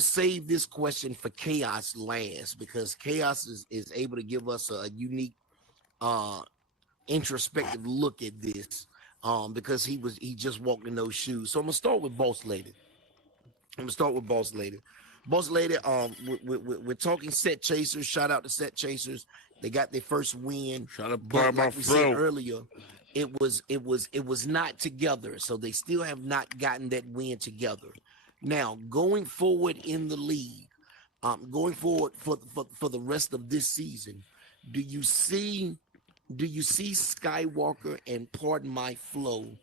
save this question for Chaos last, because Chaos is able to give us a unique introspective look at this. Because he just walked in those shoes. So I'm gonna start with Boss Lady. Boss Lady, we're talking set chasers. Shout out to set chasers. They got their first win. Shout out But my like we friend. said earlier, it was not together. So they still have not gotten that win together. Now, going forward in the league, going forward for the rest of this season, do you see Skywalker and Pardon My Flow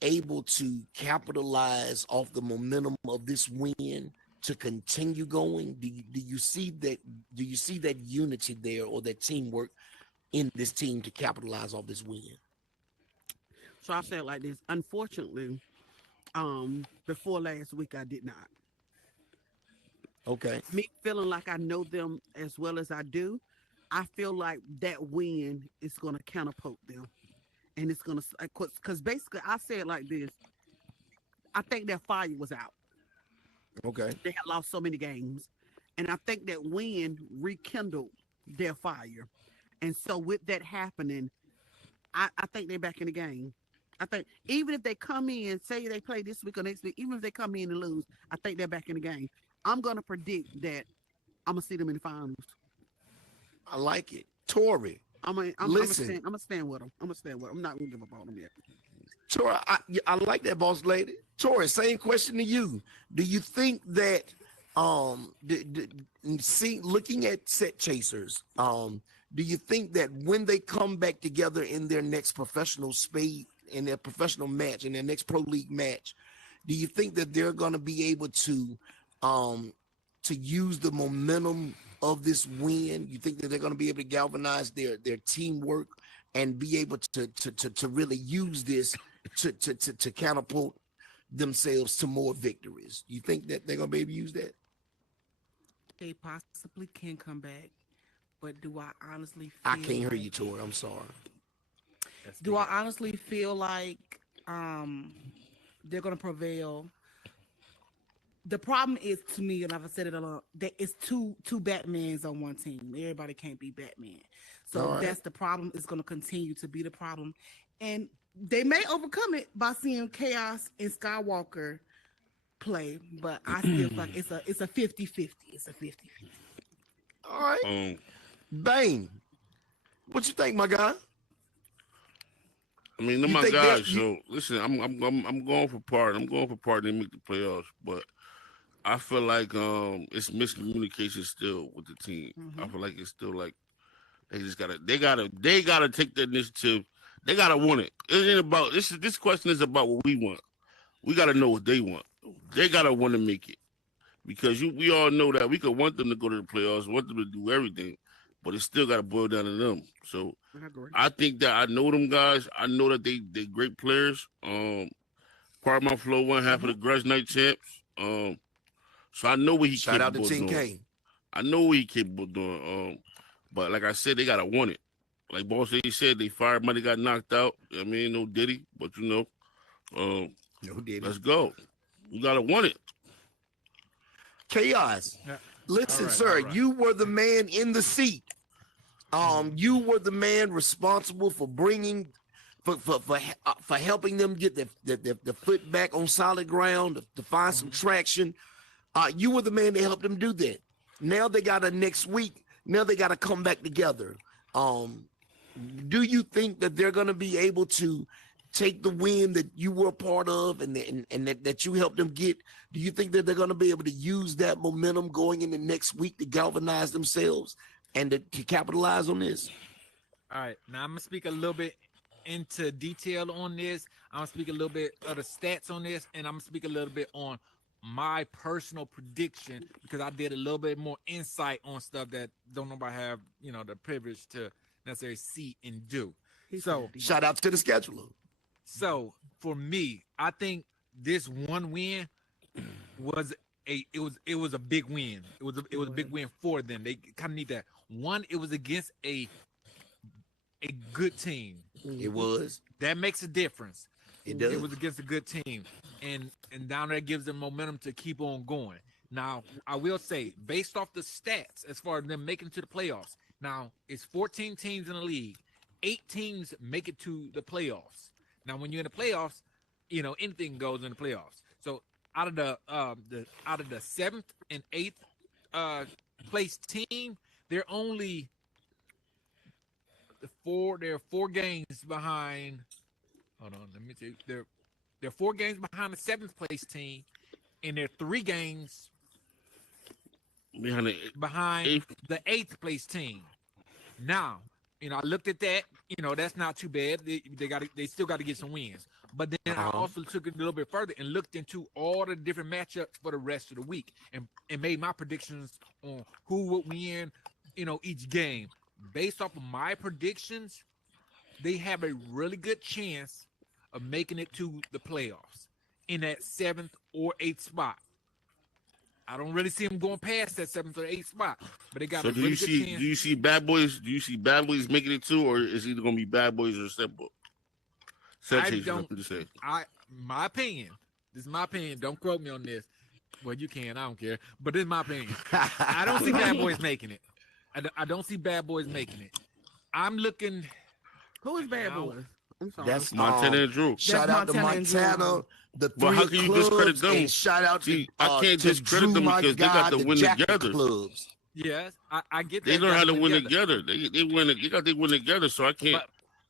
able to capitalize off the momentum of this win to continue going? Do you see that? Do you see that unity there, or that teamwork in this team to capitalize off this win? So I'll say it like this. Unfortunately, before last week, I did not. Okay. Me feeling like I know them as well as I do, I feel like that win is going to catapult them. And it's going to, because basically I say it like this. I think their fire was out. Okay. They had lost so many games. And I think that win rekindled their fire. And so with that happening, I think they're back in the game. I think even if they come in, say they play this week or next week, even if they come in and lose, I think they're back in the game. I'm going to predict that I'm going to see them in the finals. I like it. Tori. I'm gonna stand with them. I'm not gonna give up on them yet. Tori, I like that, Boss Lady. Tori, same question to you. Do you think that looking at set chasers, do you think that when they come back together in their next professional spade, in their professional match, in their next pro league match, do you think that they're going to be able to use the momentum of this win? You think that they're going to be able to galvanize their teamwork and be able to really use this to catapult themselves to more victories? You think that they're going to be able to use that? They possibly can come back, but do I honestly feel I can't hear you, Tori. I'm sorry. Do I honestly feel like they're going to prevail? the problem is to me, and I've said it a lot, that it's two Batmans on one team. Everybody can't be Batman. So All right. that's the problem. It's going to continue to be the problem. And they may overcome it by seeing Chaos and Skywalker play, but I still feel like it's a 50-50. It's a 50-50. All right. Bane, what you think, my guy? I mean, they're You my think guys. that you- So listen, I'm going for part. I'm going for part. They make the playoffs, but I feel like it's miscommunication still with the team. I feel like it's still like they gotta take the initiative. They gotta want it. It ain't about this question is about what we want. We gotta know what they want. They gotta want to make it. Because we all know that we could want them to go to the playoffs, want them to do everything, but it still got to boil down to them. So I think that I know them guys. I know that they great players. Part of my flow one half of the Grudge Night champs. So I know what he Shout out to capable of Team doing. K. I know what he capable of doing. But like I said, they gotta want it. Like Boss Lady said, they fired money got knocked out. I mean, no Diddy, but No Diddy. let's go. You gotta want it. Chaos. Yeah. Listen, All right, sir, all right. you were the man in the seat. You were the man responsible for bringing, for helping them get the foot back on solid ground to find some traction. You were the man that helped them do that. Now they got a next week. Now they got to come back together. Do you think that they're going to be able to take the win that you were a part of and that you helped them get? Do you think that they're going to be able to use that momentum going into next week to galvanize themselves and to capitalize on this? All right, now I'm gonna speak a little bit into detail on this. I'm gonna speak a little bit of the stats on this, and I'm gonna speak a little bit on my personal prediction because I did a little bit more insight on stuff that don't nobody have, the privilege to necessarily see and do. So Shout out to the scheduler. So for me, I think this one win was it was a big win. It was a big win for them. They kind of need that. One, it was against a good team. It was. That makes a difference. It does. It was against a good team, and down there gives them momentum to keep on going. Now, I will say, based off the stats, as far as them making it to the playoffs, now it's 14 teams in the league. 8 teams make it to the playoffs. Now, when you're in the playoffs, anything goes in the playoffs. So out of the 7th and 8th place team, they're only they're 4 games behind. Hold on, let me see. They're 4 games behind the 7th place team, and they're 3 games behind the 8th place team. Now, I looked at that. That's not too bad. They still got to get some wins. But then I also took it a little bit further and looked into all the different matchups for the rest of the week and made my predictions on who would win, each game. Based off of my predictions, they have a really good chance of making it to the playoffs in that 7th or 8th spot. I don't really see them going past that 7th or 8th spot, but they got So a really good chance. do you see Bad Boys? Do you see Bad Boys making it too, or is it either going to be Bad Boys or Simple? My opinion. This is my opinion. Don't quote me on this. Well, you can. I don't care. But this is my opinion. I don't see Bad Boys making it. I don't see Bad Boys making it. I'm looking. Who is Bad Boys? I'm sorry. That's Montana and Drew. Shout out to Montana, the Well, how 3 can you clubs, discredit them? and shout out See, to I can't to discredit Drew, them my because they got God, to the win Jacket together. clubs. Yes, I get that. They learn how to win together. They win it. They got to win together. So I can't.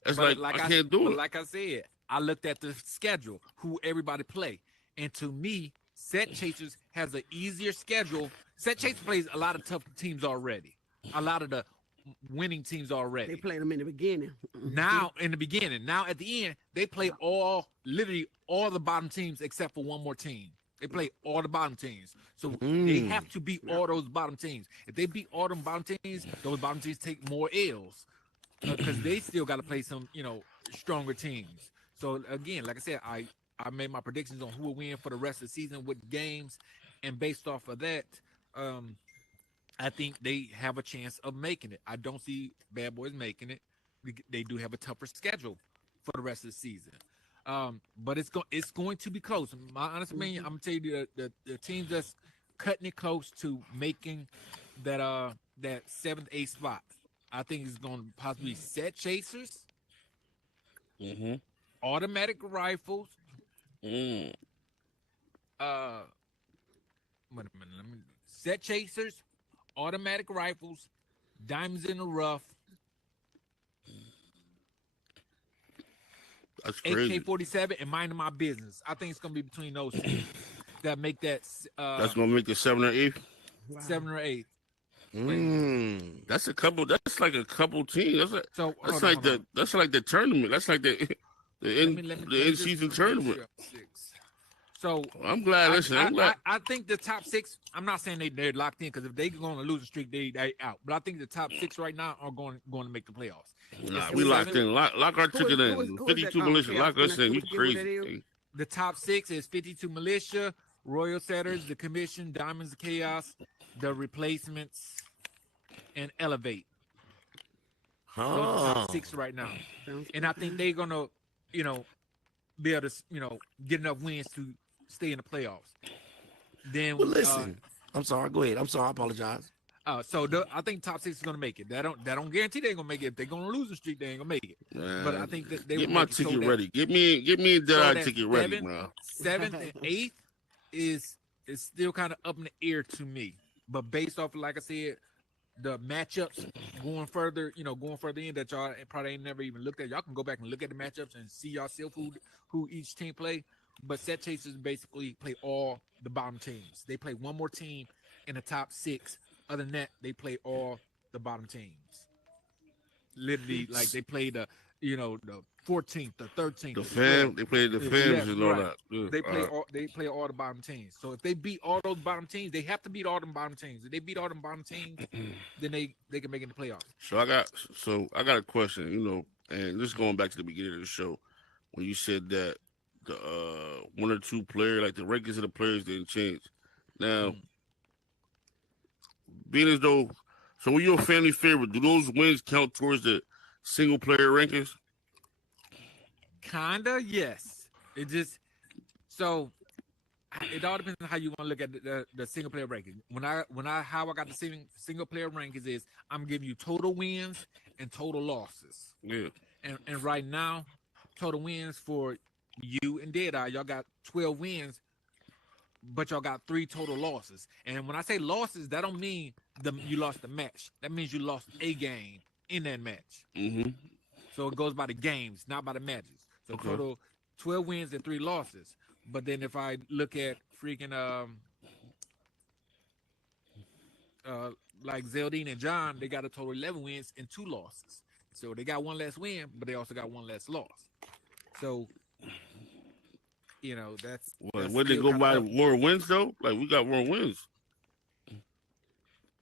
I can't do it. Like I said, I looked at the schedule, who everybody play, and to me, Set Chasers has an easier schedule. Set Chasers plays a lot of tough teams already. A lot of the winning teams already. They played them in the beginning. Now, in the beginning. Now, at the end, they play literally all the bottom teams except for one more team. They play all the bottom teams. So they have to beat all those bottom teams. If they beat all them bottom teams, those bottom teams take more L's because they still got to play some, stronger teams. So, again, like I said, I made my predictions on who will win for the rest of the season with games. And based off of that, I think they have a chance of making it. I don't see Bad Boys making it. They do have a tougher schedule for the rest of the season. But it's going to be close. My honest opinion, I'm gonna tell you the teams that's cutting it close to making that 7th, 8th spot. I think it's going to possibly be Set Chasers, Automatic Rifles. Mm. Wait a minute. Set Chasers, Automatic Rifles, Diamonds in the Rough, That's crazy. AK-47, and Minding My Business. I think it's going to be between those two that make that. That's gonna make the 7 or 8. 7 or 8. That's a couple. That's like a couple teams. That's like the tournament. That's like the end season tournament. So I'm glad. I'm glad. I think the top 6. I'm not saying they're locked in because if they're going to lose a streak, they out. But I think the top 6 right now are going to make the playoffs. Nah, we locked in. Lock our ticket in. 52 Militia. Lock us in. You crazy? The top 6 is 52 Militia, Royal Setters, the Commission, Diamonds of Chaos, the Replacements, and Elevate. Those are the top 6 right now. And I think they're gonna, be able to, get enough wins to stay in the playoffs. Then, listen, I'm sorry. Go ahead. I'm sorry. I apologize. I think top 6 is gonna make it. That don't guarantee they're gonna make it. If they're gonna lose the streak, they ain't gonna make it. But I think that they get my ticket ready. Get me a dead-eye ticket ready, man. 7th and 8th is still kind of up in the air to me. But based off, like I said, the matchups going further in that y'all probably ain't never even looked at. Y'all can go back and look at the matchups and see yourself who each team play. But Set Chasers basically play all the bottom teams. They play one more team in the top 6. Other than that, they play all the bottom teams. Literally, like they play the 14th, the 13th, the fam. They play the fams and all that. Yeah. They play all the bottom teams. So if they beat all those bottom teams, they have to beat all them bottom teams. If they beat all them bottom teams, then they can make it in the playoffs. So I got a question. And this is going back to the beginning of the show when you said that the 1 or 2 player, like the rankings of the players didn't change. Now, being as though, so when you're a family favorite, do those wins count towards the single player rankings? Kinda, yes. It all depends on how you want to look at the single player ranking. How I got the single player rankings is I'm giving you total wins and total losses. Yeah. And right now, total wins for you and Deadeye, y'all got 12 wins, but y'all got 3 total losses. And when I say losses, that don't mean you lost the match. That means you lost a game in that match. Mm-hmm. So it goes by the games, not by the matches. So total 12 wins and 3 losses. But then if I look at freaking like Zeldine and John, they got a total 11 wins and 2 losses. So they got 1 less win, but they also got 1 less loss. So that's would they go by more wins though? Like we got more wins.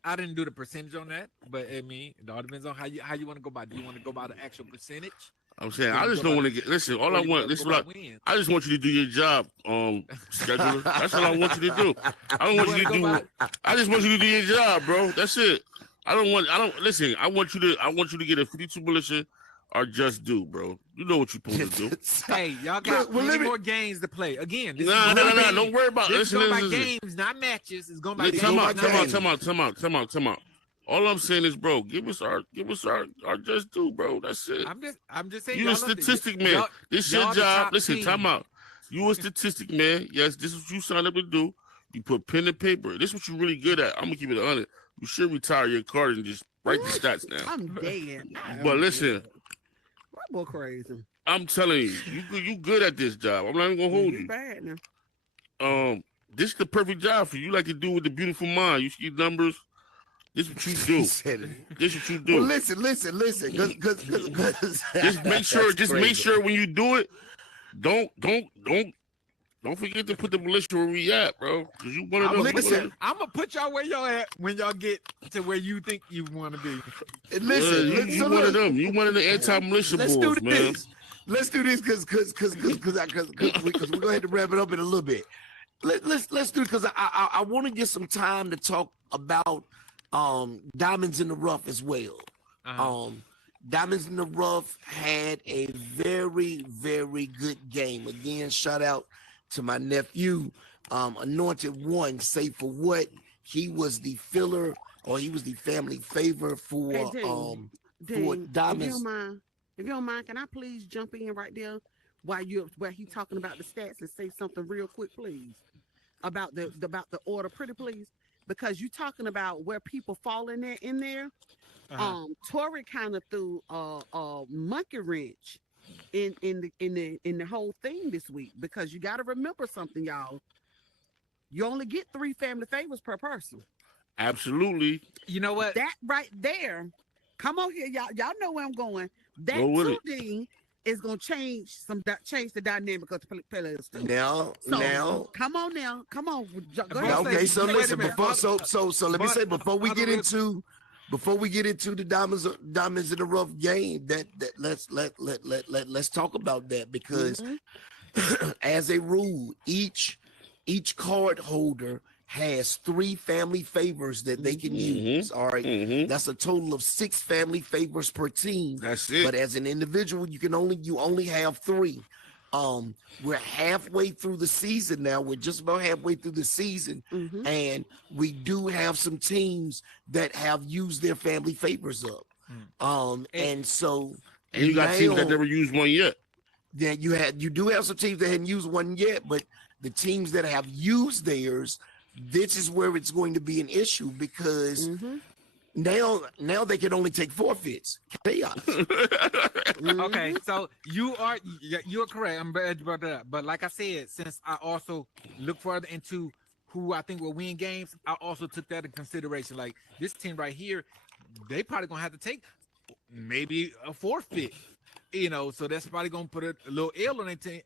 I didn't do the percentage on that, but I mean, it all depends on how you want to go by. Do you want to go by the actual percentage? I'm saying I just don't want to get. Listen, all I want. This is what I just want you to do your job, scheduler. That's all I want you to do. I don't want you to do. I just want you to do your job, bro. That's it. Listen. I want you to get a 52 militia or just do, bro. You know what you're supposed to do. Hey, y'all got more games to play. Again, nah. Don't worry about this. It's going by games, not matches. It's going by games. Come out. All I'm saying is, bro, give us our just do, bro. That's it. I'm just saying. You a statistic man. This your job. Listen, time out. You a statistic man. Yes, this is what you signed up to do. You put pen and paper. This is what you're really good at. I'm gonna keep it 100. You should retire your card and just write the stats down. I'm dead. But listen. Boy, crazy. I'm telling you good at this job. I'm not even gonna hold you. Bad now. This is the perfect job for you. You like to do with the beautiful mind. You see numbers. This is what you do. This is what you do. Well, listen. Cause just make sure when you do it, don't forget to put the militia where we at, bro. Cause you one of them. Listen, I'm gonna put y'all where y'all at when y'all get to where you think you want to be. Listen, you one of them. You one of the anti-militia boys, man. Let's do this because we're gonna have to wrap it up in a little bit. Let's do it because I want to get some time to talk about diamonds in the rough as well. Diamonds in the Rough had a very, very good game. Again, shout out to my nephew, Anointed One. Say for what? He was the filler, or he was the family favor Hey, for Dean, for Dean, Diamonds. if you don't mind, can I please jump in right there while he talking about the stats and say something real quick, please, about the order, pretty please, because you talking about where people fall in there. Tori kind of threw a monkey wrench in the whole thing this week, because you got to remember something, y'all. You only get 3 family favors per person. Absolutely. You know what? That right there, come on here, y'all. Y'all know where I'm going. That Go with 2 it. D is gonna change the dynamic of the players too. Now, So now, come on now, come on. Go Bro, ahead. okay. So wait a listen, minute. before so let me say before we get real- into the diamonds in the rough game, that let's talk about that, because Mhm. as a rule, each card holder has 3 family favors that they can use. All right. Mm-hmm. That's a total of 6 family favors per team. That's it. But as an individual, you only have 3. We're halfway through the season now. We're just about halfway through the season, Mhm. and we do have some teams that have used their family favors up. And so And you got teams that now- never used one yet. that you do have some teams that hadn't used one yet, but the teams that have used theirs, this is where it's going to be an issue, because now they can only take forfeits. Chaos. Okay, so you're correct. I'm glad you brought that up. But like I said, since I also look further into who I think will win games, I also took that in consideration. Like this team right here, they probably gonna have to take maybe a forfeit. So that's probably gonna put a little L on their team,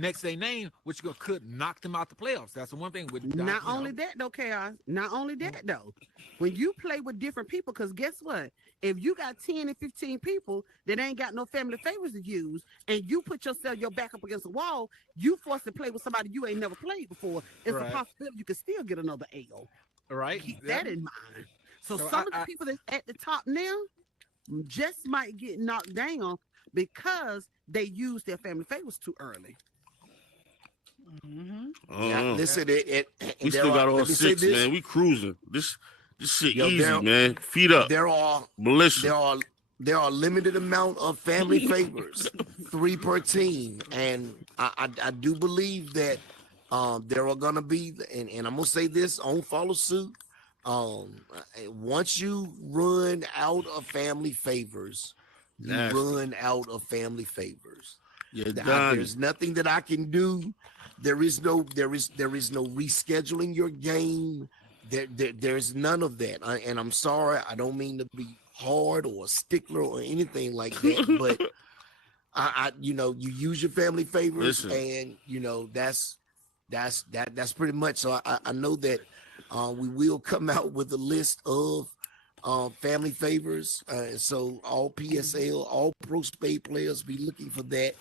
next to their name, which could knock them out the playoffs. That's the one thing with Not only that though, Chaos. Not only that though. When you play with different people, because guess what? If you got 10 and 15 people that ain't got no family favors to use, and you put your back up against the wall, you forced to play with somebody you ain't never played before. It's a possibility you could still get another L. right? Keep that in mind. So So some of the people that's at the top now just might get knocked down because they used their family favors too early. Yeah, listen, We still got all 6, man. We cruising. This shit easy, man. Feet up. There are militia. there are a limited amount of family favors, 3 per team, and I do believe that there are gonna be, and I'm gonna say this on follow suit. Once you run out of family favors, you run out of family favors. There's nothing that I can do. There is no rescheduling your game. There's none of that. And I'm sorry, I don't mean to be hard or a stickler or anything like that, but you use your family favors. Listen. And that's pretty much. So I know that we will come out with a list of family favors. So all PSL, all pro spade players be looking for that,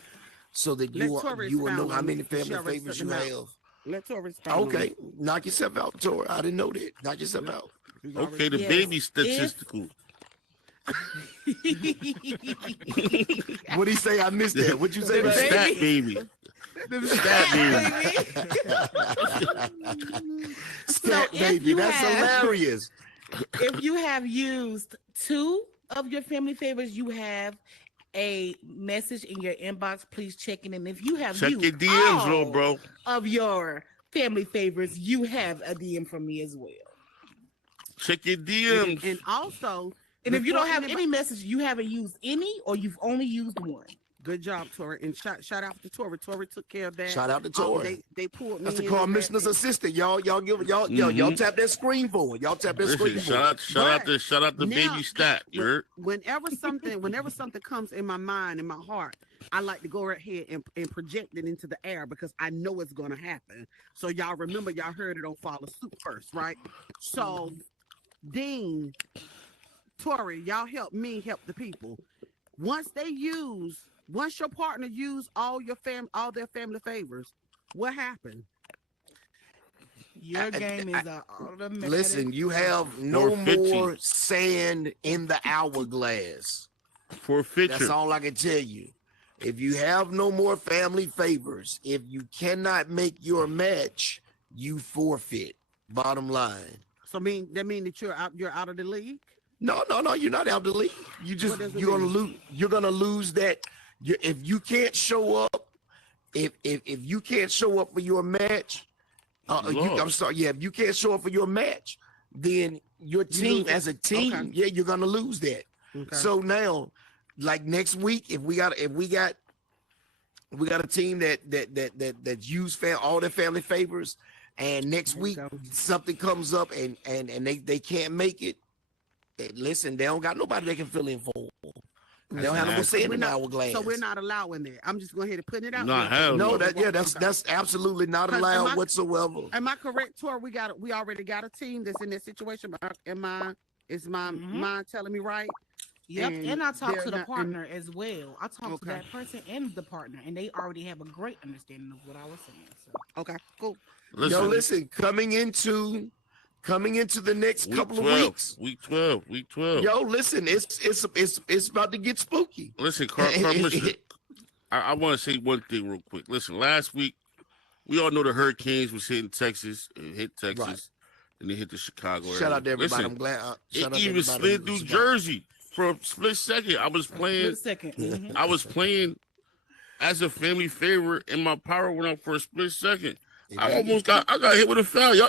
so that you will know how many family favors you have. Let Tori Okay, knock yourself out, Tori. I didn't know that. Knock yourself out. Okay, the baby statistical. What'd he say? I missed that. What'd you say? The stat baby. Stat baby. That's hilarious. If you have used 2 of your family favors, you have a message in your inbox. Please check in. And if you have check used your DMs, all little bro, of your family favors, you have a DM from me as well. Check your DMs. And also, and if you don't have any message, you haven't used any, or you've only used 1. Good job, Tori. And shout out to Tori. Tori took care of that. Shout out to Tori. They pulled me. That's the commissioner's assistant. Y'all tap that screen for it. Y'all tap that screen for it. Shout out the baby stat. You heard? Whenever something comes in my mind, in my heart, I like to go right here and project it into the air, because I know it's gonna happen. So y'all remember, y'all heard it on Follow Suit first, right? So Dean, Tori, y'all help me help the people. Once your partner use all their family favors, what happened? Your game is an automatic. Listen, you have no more sand in the hourglass. Forfeiture. That's all I can tell you. If you have no more family favors, if you cannot make your match, you forfeit. Bottom line. So that mean that you're out of the league? No, you're not out of the league. You're gonna lose. You're gonna lose that. If you can't show up, if you can't show up for your match, I'm sorry. Yeah, if you can't show up for your match, then your team as a team, you're gonna lose that. Okay. So now, like next week, if we got a team that use all their family favors, and next week something comes up and they can't make it. Listen, they don't got nobody they can fill in for. They don't have no sand in the hourglass. So we're not allowing that. I'm just going ahead and put it out. That's absolutely not allowed whatsoever. Am I correct, Tor? We already got a team that's in that situation. Is my mind telling me right? Yep, and I talked to the partner as well. I talked to that person and the partner, and they already have a great understanding of what I was saying. So. Okay, cool. Listen, coming into the next couple of weeks. Week 12. Yo, listen, it's about to get spooky. Listen, Commissioner, I want to say one thing real quick. Listen, last week, we all know the hurricanes was hitting Texas. It hit Texas, right. And they hit the Chicago area. Shout out to everybody. Listen, I'm glad. It even slid through Jersey for a split second. I was playing. Mm-hmm. I was playing as a family favorite, and my power went up for a split second. I got hit with a foul. Y'all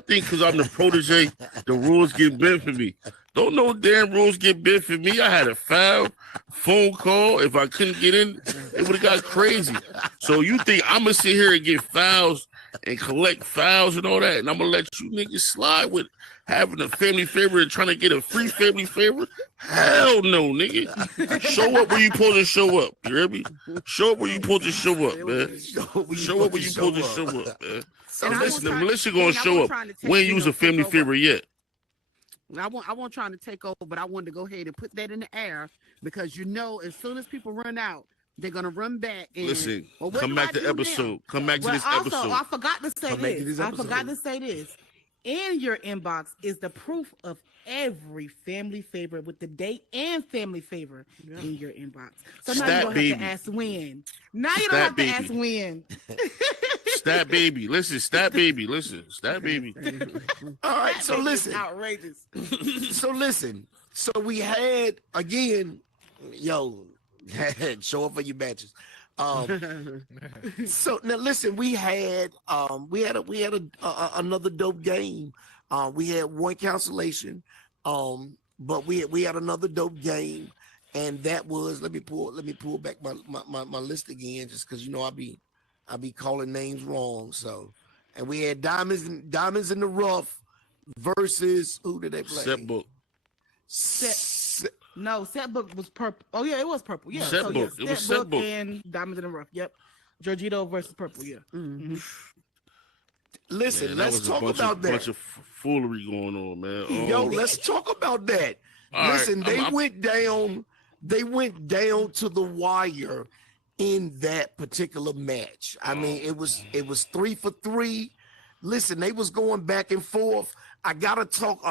think because I'm the protege, the rules get bent for me. Don't no damn rules get bent for me. I had a foul, phone call. If I couldn't get in, it would have got crazy. So you think I'm gonna sit here and get fouls and collect fouls and all that, and I'm gonna let you niggas slide with having a family favorite and trying to get a free family favorite? Hell no, nigga. Show up where you supposed to show up. You hear me? Show up where you supposed to show up, man. Show up where you supposed to show up, man. So listen, the militia gonna show up. We ain't use a family favorite yet. I won't trying to take over, but I wanted to go ahead and put that in the air because as soon as people run out, they're gonna run back. And, listen, come back to episode. Come back to this episode. I forgot to say this. In your inbox is the proof of every family favorite with the date and family favor in your inbox. So now you don't have to ask when. Now you don't have to ask when. Stat baby. Listen, stat baby. Stat baby. All right, so listen. Outrageous. So listen. So we had again, show up for your matches. So now listen, we had another dope game. We had one cancellation, but we had another dope game, and that was let me pull back my list again, just because I be calling names wrong. So, and we had diamonds in the rough versus who did they play? Setbook was purple. Oh yeah, it was purple. Yeah, Setbook. It was Setbook and Diamonds in the Rough. Yep, Giorgito versus Purple. Yeah. Mm-hmm. Listen, let's talk about that. Bunch of foolery going on, man. Let's talk about that. Listen, they went down to the wire in that particular match. I mean, it was 3 for 3. Listen, they was going back and forth. I gotta talk,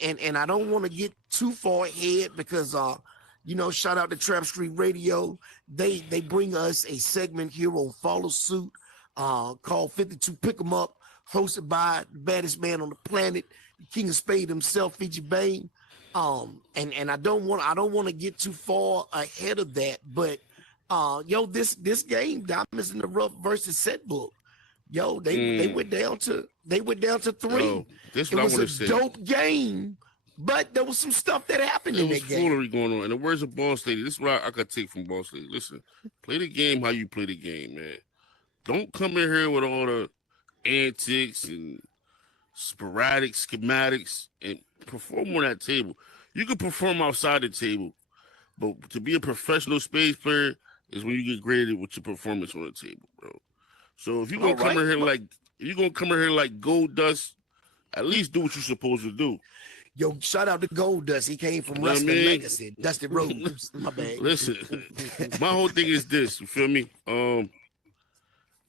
and I don't want to get too far ahead because shout out to Trap Street Radio. They bring us a segment here on Follow Suit, called 52 Pick 'em Up, hosted by the baddest man on the planet, the King of Spades himself, Fiji Bane. And I don't want to get too far ahead of that, but this game, Diamonds in the Rough versus Setbook. They went down to 3. This it what was I want to a say. dope game, but there was some stuff that happened in that game. There was foolery going on. And the words of Boss Lady, this is what I could take from Boss Lady. Listen, play the game how you play the game, man. Don't come in here with all the antics and sporadic schematics and perform on that table. You can perform outside the table, but to be a professional spades player is when you get graded with your performance on the table, bro. So if you're gonna come in here like Gold Dust, at least do what you're supposed to do. Yo, shout out to Gold Dust. He came from Wrestling Legacy, Dusty Rhodes. My bad. Listen, my whole thing is this. You feel me?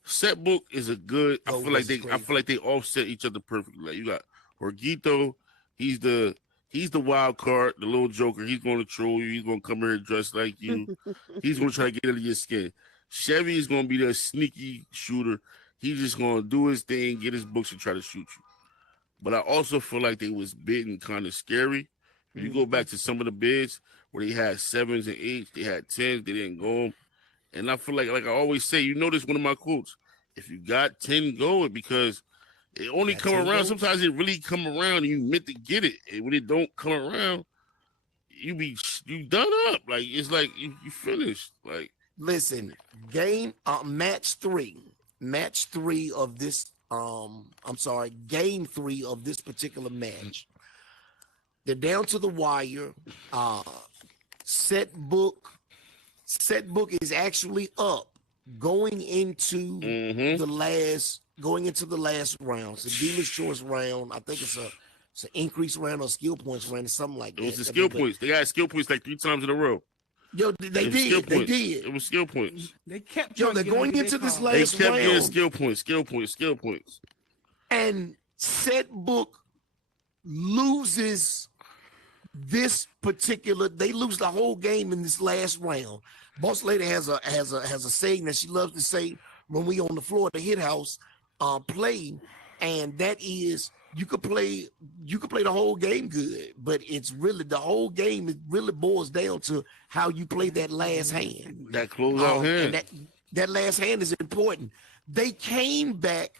Set book is a good. I Gold feel like versus they. I crazy. feel like they offset each other perfectly. Like you got Jorgito. He's the wild card, the little joker. He's going to troll you. He's going to come here dressed like you. He's going to try to get under your skin. Chevy is going to be the sneaky shooter. He's just going to do his thing, get his books, and try to shoot you. But I also feel like they was bidding kind of scary. If you go back to some of the bids where they had 7s and 8s, they had 10s, they didn't go them. And I feel like I always say, you notice one of my quotes, if you got 10, go it, because it only come around. Sometimes it really come around and you meant to get it. And when it don't come around, you done up. Like, it's like you finished. Like, listen, match three of this. Game 3 of this particular match. They're down to the wire. Set book is actually up going into the last round. It's a Demon's Choice round. I think it's an increased round or skill points round or something like that. It was the skill points. They got skill points like 3 times in a row. Yo, they did. It was skill points. They kept. Yo, they're going into this They last kept round. getting skill points. And Set book loses this particular. They lose the whole game in this last round. Boss Lady has a saying that she loves to say when we on the floor at the Hit House playing, and that is you could play the whole game good, but it's really the whole game. It really boils down to how you play that last hand. That closeout hand. And that last hand is important. They came back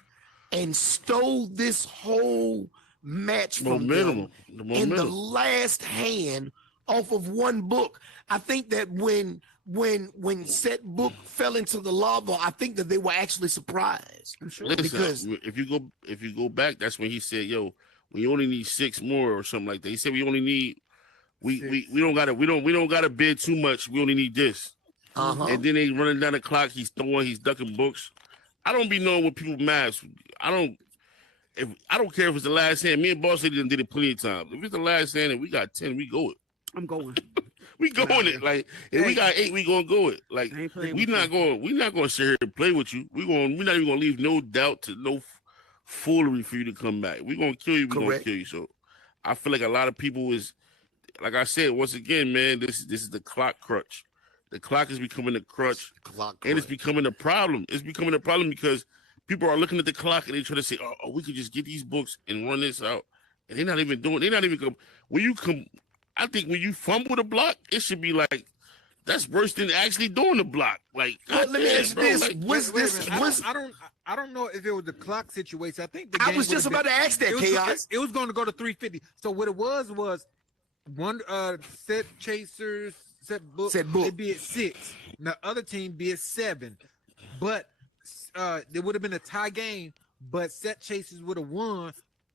and stole this whole match from them in the last hand off of one book. I think that when Set book fell into the lava, I think that they were actually surprised. Listen, because if you go back, that's when he said, "Yo, we only need 6 more or something like that." He said, "We only need we don't gotta bid too much. We only need this." And then they running down the clock. He's ducking books. I don't be knowing what people mad. I don't care if it's the last hand. Me and Boss Lady did it plenty of times. If it's the last hand and we got 10, we go it. I'm going. We going it. Like if we got 8, we gonna go it. Like we not gonna sit here and play with you. We're not even gonna leave no doubt to no foolery for you to come back. We're gonna kill you. We're gonna kill you. So I feel like a lot of people is, like I said, once again, man, this is the clock crutch. The clock is becoming a crutch, and it's becoming a problem. It's becoming a problem because people are looking at the clock and they try to say, "Oh, we could just get these books and run this out," and they're not even doing. They're not even when you come. I think when you fumble the block, it should be like that's worse than actually doing the block. Like, let me ask you this: I don't know if it was the clock situation. I think I was just about to ask that, Chaos. It was going to go to 350. So what it was one set chasers. Set book. They be at 6. And the other team be at 7. But there would have been a tie game, but set chasers would have won.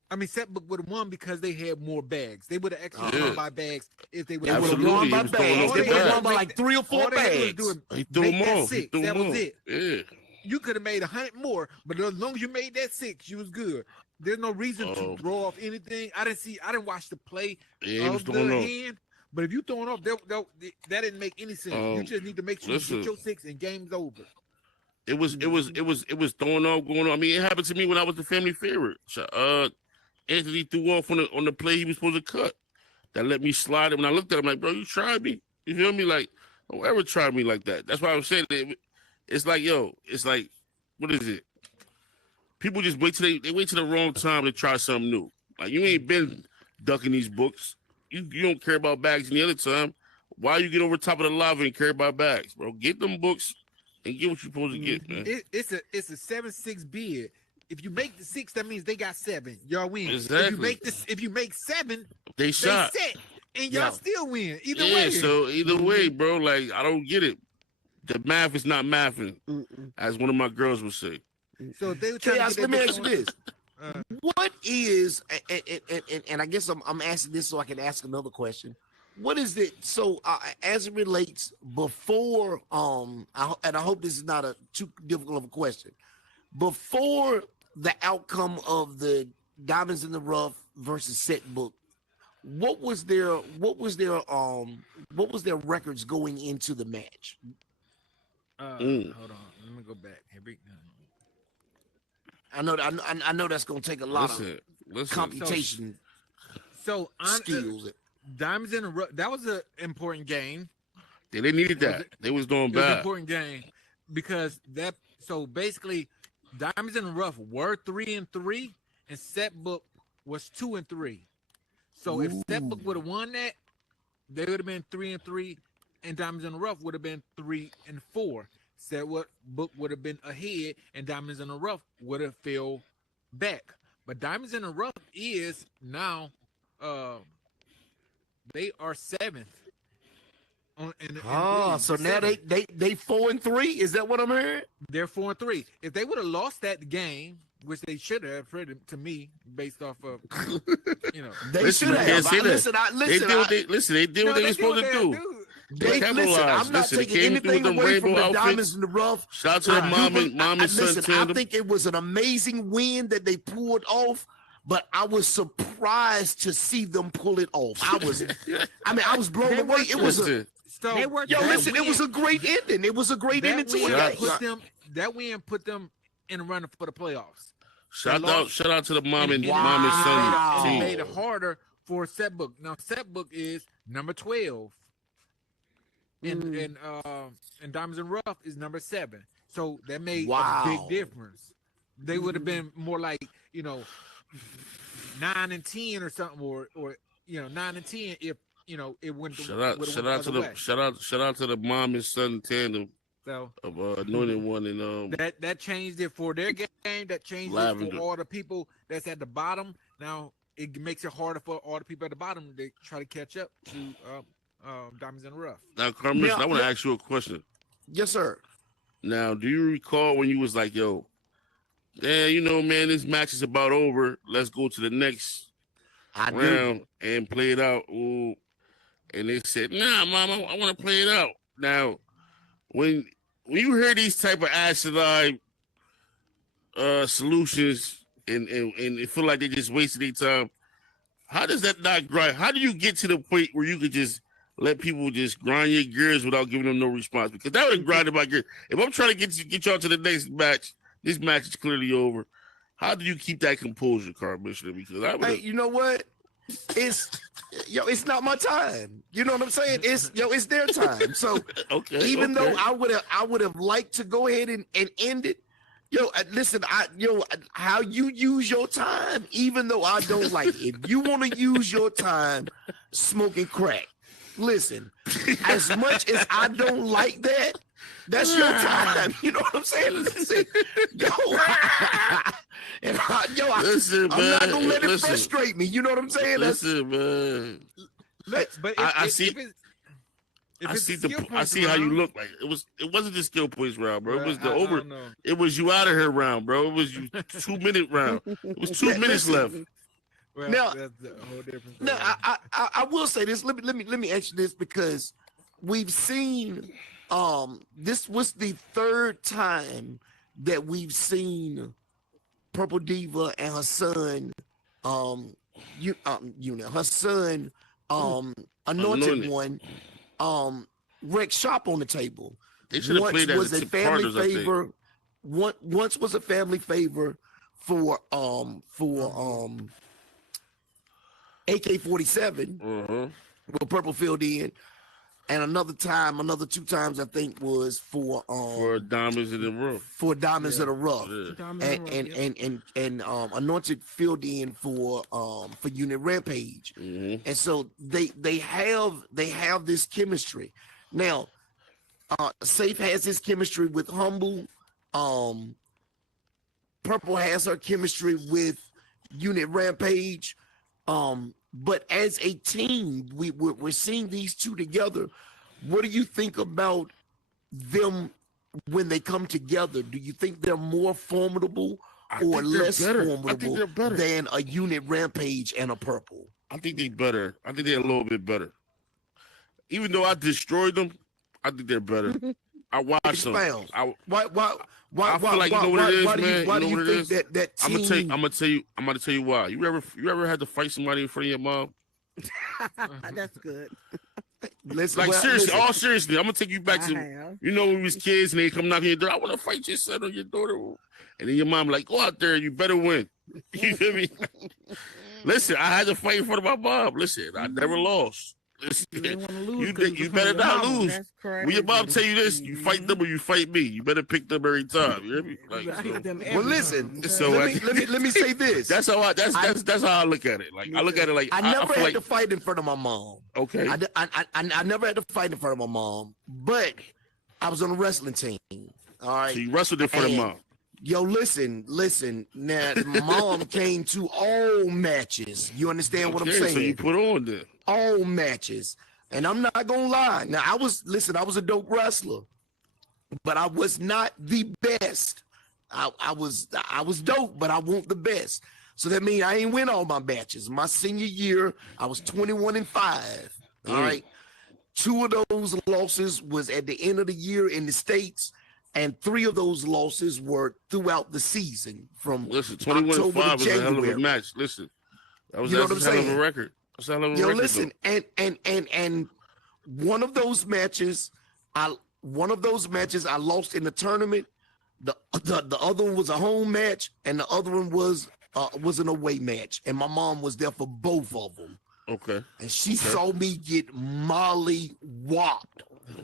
I mean, set book would have won because they had more bags. They would have actually won by bags if they would have won by bags. They would have won by like 3 or 4 bags. He threw them all. That was it. Yeah. You could have made 100 more, but as long as you made that 6, you was good. There's no reason to throw off anything. I didn't watch the play of the hand. But if you throwing off, that didn't make any sense. You just need to make sure you get your 6 and game's over. It was throwing off, going on. I mean, it happened to me when I was the family favorite. Anthony threw off on the play he was supposed to cut. That let me slide it. When I looked at him, like, bro, you tried me. You feel me? Like, don't ever try me like that. That's why I'm saying it's like, it's like, what is it? People just wait till they wait till the wrong time to try something new. Like, you ain't been ducking these books. You don't care about bags any other time. Why you get over top of the lava and care about bags, bro? Get them books and get what you're supposed to get, man. It's a 7-6 bid. If you make the 6, that means they got 7. Y'all win. Exactly. If you make 7, they shot. Set, and y'all still win. Either way. So either way, bro, like I don't get it. The math is not mathing, as one of my girls would say. So they were let me ask you this. What is and I guess I'm asking this so I can ask another question. What is it? So as it relates before, and I hope this is not too difficult of a question. Before the outcome of the Diamonds in the Rough versus Set book, what was their records going into the match? Hold on, let me go back. I know that's gonna take a lot of computation So skills. Diamonds in the Rough. That was an important game. Yeah, they needed that. They was doing It was an bad. important game because that. So basically, Diamonds in the Rough were 3-3, and Setbook was 2-3. So if Setbook would have won that, they would have been 3-3, and Diamonds in the Rough would have been 3-4. Setbook would have been ahead, and Diamonds in the Rough would have fell back. But Diamonds in the Rough is now, they are 7th. So now they 4-3. Is that what I'm hearing? They're 4-3. If they would have lost that game, which they should have, to me, based off of, they should have. They did what they were supposed to do. I'm not taking anything away from the Diamonds in the Rough. Shout out to the mom and son tandem. I think it was an amazing win that they pulled off, but I was surprised to see them pull it off. I was blown away. It was it was a great ending. It was a great ending to it. That win put them in the running for the playoffs. Shout out to the mom and son team. It made it harder for Setbook. Now Setbook is number 12. And Diamonds and Rough is number 7. So that made a big difference. They would have been more like, 9-10 or something, or 9-10 if it went. Shout out to the mom and son tandem. So of Anointed One and that changed it for their game. That changed it for all the people that's at the bottom. Now it makes it harder for all the people at the bottom to try to catch up to Diamonds in the Rough. Now, Carmen, I want to ask you a question. Yes, sir. Now, do you recall when you was like, "Yo, man, this match is about over. Let's go to the next round and play it out." Ooh. And they said, "Nah, Mom, I want to play it out." Now, when you hear these type of asinine solutions and it feel like they just wasted their time, how does that not grind? How do you get to the point where you could just let people just grind your gears without giving them no response? Because that would have grinded my gears. If I'm trying to get y'all to the next match, this match is clearly over. How do you keep that composure, Commissioner? Because you know what? It's not my time. You know what I'm saying? It's their time. So even though I would have liked to go ahead and end it. Listen, how you use your time, even though I don't like it. If you want to use your time smoking crack, listen, as much as I don't like that, that's your time. You know what I'm saying? Listen, I'm not gonna let it frustrate me. You know what I'm saying? Man. I see how you look like. It wasn't the skill points round, bro. It was it was you out of here round, bro. It was you 2-minute round. It was 2 minutes left. Well, now, that's a whole different story. Now I will say this. Let me ask you this, because we've seen this was the 3rd time that we've seen Purple Diva and her son her son Anointed One wreck shop on the table. They should have played that was a family favor. Once was a family favor for AK-47 with Purple filled in, and another 2 times I think was for Diamonds in the Rough. For Diamonds in the Rough. And Anointed filled in for Unit Rampage. And so they have this chemistry. Now, Safe has his chemistry with Humble. Purple has her chemistry with Unit Rampage. But as a team, we're seeing these two together. What do you think about them when they come together? Do you think they're more formidable or less formidable than a Unit Rampage and a Purple? I think they're better. I think they're a little bit better. Even though I destroyed them, I think they're better. I watched them. Why I feel like you know what it is, man. Why do you think that team? I'm gonna tell you why. You ever had to fight somebody in front of your mom? That's good. Seriously, I'm gonna take you back to when we was kids and they come knocking your door. I want to fight your son or your daughter. and then your mom like, go out there, you better win. You feel me? Listen, I had to fight in front of my mom. Listen, I never lost. Listen, You didn't want to lose. you better not lose. That's correct. When your mom tell you this, you fight them or you fight me. You better pick them every time. You hear me? Like, Well, listen. So let me say this. That's how that's how I look at it. Like I look at it like I never had like, to fight in front of my mom. Okay. I never had to fight in front of my mom, but I was on a wrestling team. All right. So you wrestled in front of mom. Yo, listen. Now, my mom came to all matches. You understand what I'm saying? So you put on there. All matches. And I'm not gonna lie. Now, I was a dope wrestler, but I was not the best. I was dope, but I want the best. So that means I ain't win all my matches. My senior year, I was 21-5. All right. 2 of those losses was at the end of the year in the States, and 3 of those losses were throughout the season from 21-5 was a hell of a match. Listen, that was a hell of a record. That's a hell of a record. Listen, and one of those matches, I lost in the tournament. The other one was a home match, and the other one was an away match, and my mom was there for both of them. Okay. And she saw me get molly whopped,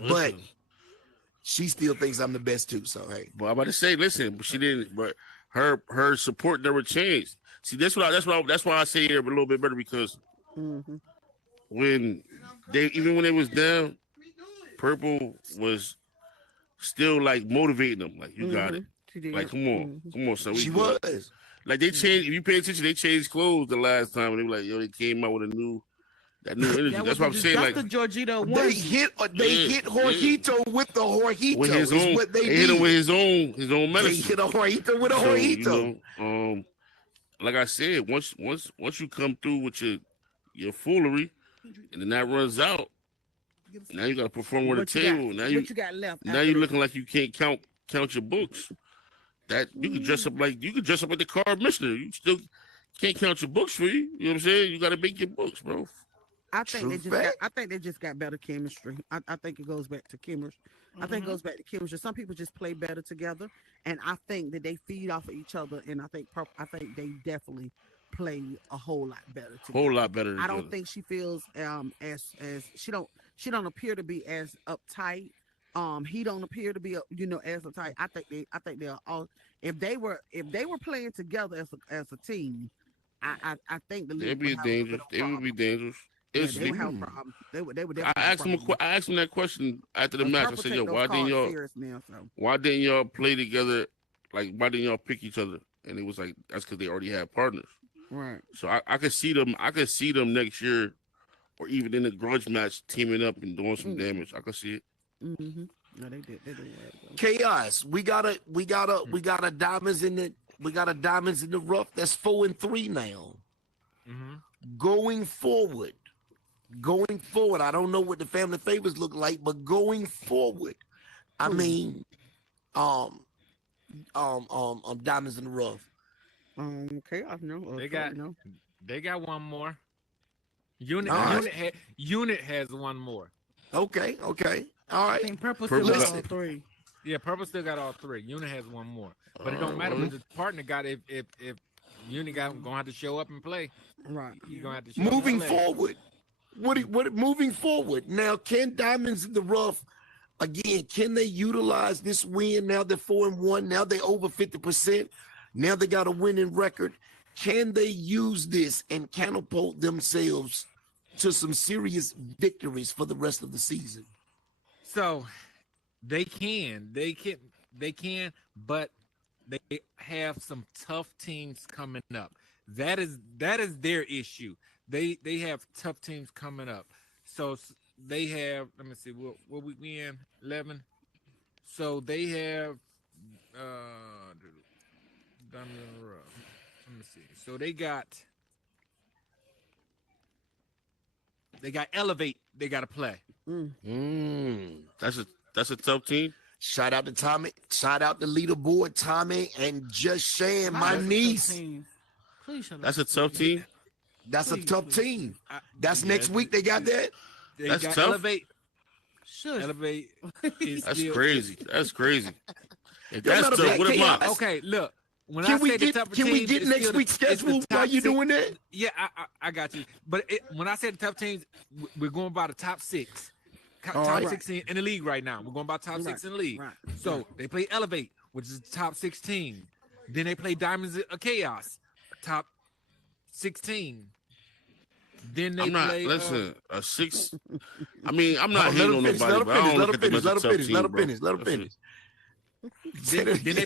but she still thinks I'm the best too. So hey. Well, I'm about to say, listen, but she didn't. But her support never changed. See, that's why I say here a little bit better because when they was down, Purple was still like motivating them. Like you got it. Like come on, son. She was. Like they changed. If you pay attention, they changed clothes the last time, and they were like, "Yo, they came out with that new energy." That's what I'm saying. That's like the Georgito one. They hit Jorgito with the Jorgito. With his own, what they hit him with his own medicine. They hit a Jorgito with a Jorgito. You know, like I said, once you come through with your foolery, and then that runs out, now you got to perform on the table. Now you got left. Now you're looking like you can't count your books. That you could dress up like the car commissioner. You still can't count your books for you. You know what I'm saying? You got to make your books, bro. I think they just got better chemistry. I think it goes back to chemistry. I think it goes back to chemistry. Some people just play better together, and I think that they feed off of each other. And I think they definitely play a whole lot better together. Whole lot better. I don't think she feels as she don't appear to be as uptight. He don't appear to be as uptight. I think they're all if they were playing together as a team. I think the league would be dangerous. They would have a problem. They would definitely. I asked him that question after the match. I said, "Yo, why didn't y'all play together? Like, why didn't y'all pick each other?" And it was like, "That's because they already had partners." Right. So I could see them. I could see them next year, or even in a grudge match, teaming up and doing some damage. I could see it. Mm-hmm. No, they did. Chaos. We got a diamonds in the rough. That's 4-3 now. Going forward, I don't know what the family favors look like, but going forward, I mean, diamonds in the rough. Chaos. No, they got one more. Unit has one more. Okay. All right. I think Purple still got all 3. Yeah, Purple still got all 3. Unit has one more, but it don't matter what the partner got. If Unit gonna have to show up and play, right? You're gonna have to show moving up and play. forward. What moving forward now? Can Diamonds in the Rough again? Can they utilize this win? Now they're 4-1. Now they over 50%. Now they got a winning record. Can they use this and catapult themselves to some serious victories for the rest of the season? So they can, but they have some tough teams coming up. That is their issue. They have tough teams coming up. So they have, let me see, what we in 11. So they have let me see. So they got Elevate. They got to play. That's a tough team. Shout out to Tommy. Shout out to leaderboard Tommy and just Shan, my niece. Please shut up. That's a tough team. That's a tough team. That's next week. They got that. That's got tough. Elevate. Shush. Elevate. That's crazy. That's crazy. If Yo, that's matter of tough, fact, what am I? Okay, look. when Can I we say the get tougher can we teams, get it's next still week's it's the schedule while top you six. doing that? Yeah, I got you. But when I say the tough teams, we're going by the top six. All Top right. 16 in the league right now. We're going by top six in the league. Right. So they play Elevate, which is the top 16. Then they play Diamonds of Chaos, top 16. Then they I'm not play. listen a 6. I mean, I'm Hold not on, hating let on him finish. nobody, Let him but I finish. don't Let look him at them finish. as a Let him tough finish. team, Let him bro. finish. Let him That's it.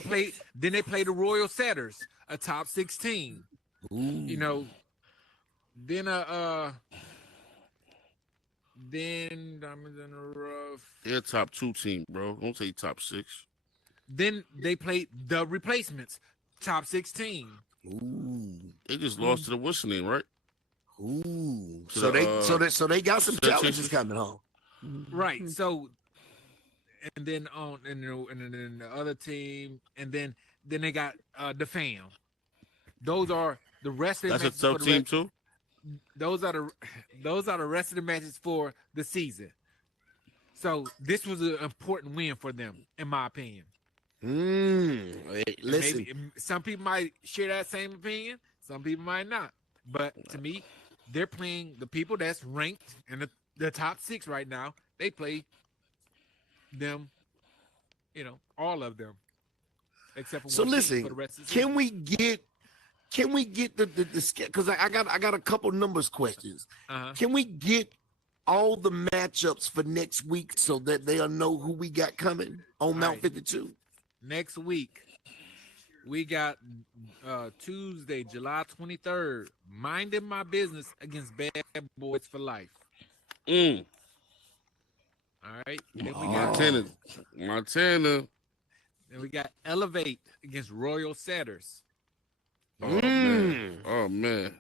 finish. Then they play the Royal Setters, a top 16. Ooh. You know. Then then Diamonds in the Rough. They're a top 2 team, bro. Don't say top 6. Then they play the Replacements, top 16. Ooh. They just lost to the what's the name, right? Ooh. To So the, they got some Set challenges Chasers? coming on. Right. So, and then then the other team, and then they got the Fam. Those are the rest of the That's a matches for tough the team rest. too. Those are the rest of the matches for the season. So this was an important win for them, in my opinion. Hey, listen. Maybe some people might share that same opinion. Some people might not. But to me, they're playing the people that's ranked in the top 6 right now. They play them, all of them, except for So one team for listen, the rest of the season. can we get the because I got a couple numbers questions. Can we get all the matchups for next week so that they'll know who we got coming on Mount 52? Next week, we got Tuesday, July 23rd, Minding My Business against Bad Boys for Life. Mm. All right. Then we got Montana. Then we got Elevate against Royal Setters. Oh man. Oh man.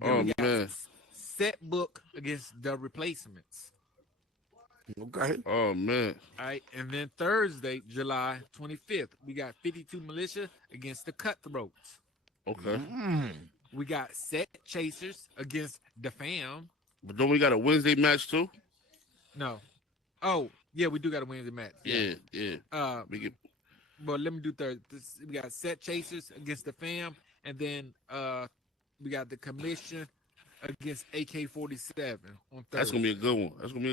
Then we got man. Set Book against the Replacements. Okay. Oh man. All right. And then Thursday, July 25th, we got 52 Militia against the Cutthroats. Okay. We got Set Chasers against the Fam. But don't we got a Wednesday match too? No. Oh, yeah, we do got a Wednesday match. Yeah. But let me do third. We got Set Chasers against the Fam, and then we got the Commission against AK-47 on Thursday. That's gonna be a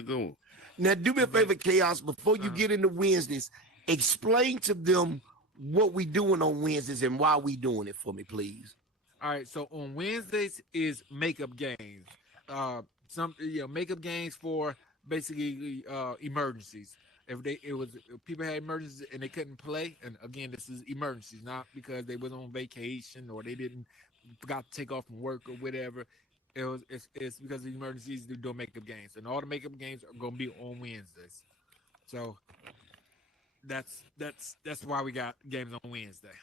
good one. Now, do me a favor, Chaos, before you get into Wednesdays, explain to them what we doing on Wednesdays and why we doing it for me, please. All right, so on Wednesdays is makeup games. Makeup games for basically emergencies. If people had emergencies and they couldn't play, and again, this is emergencies, not because they was on vacation or they forgot to take off from work or whatever. It's because of the emergencies they're doing makeup games, and all the makeup games are gonna be on Wednesdays. So that's why we got games on Wednesday.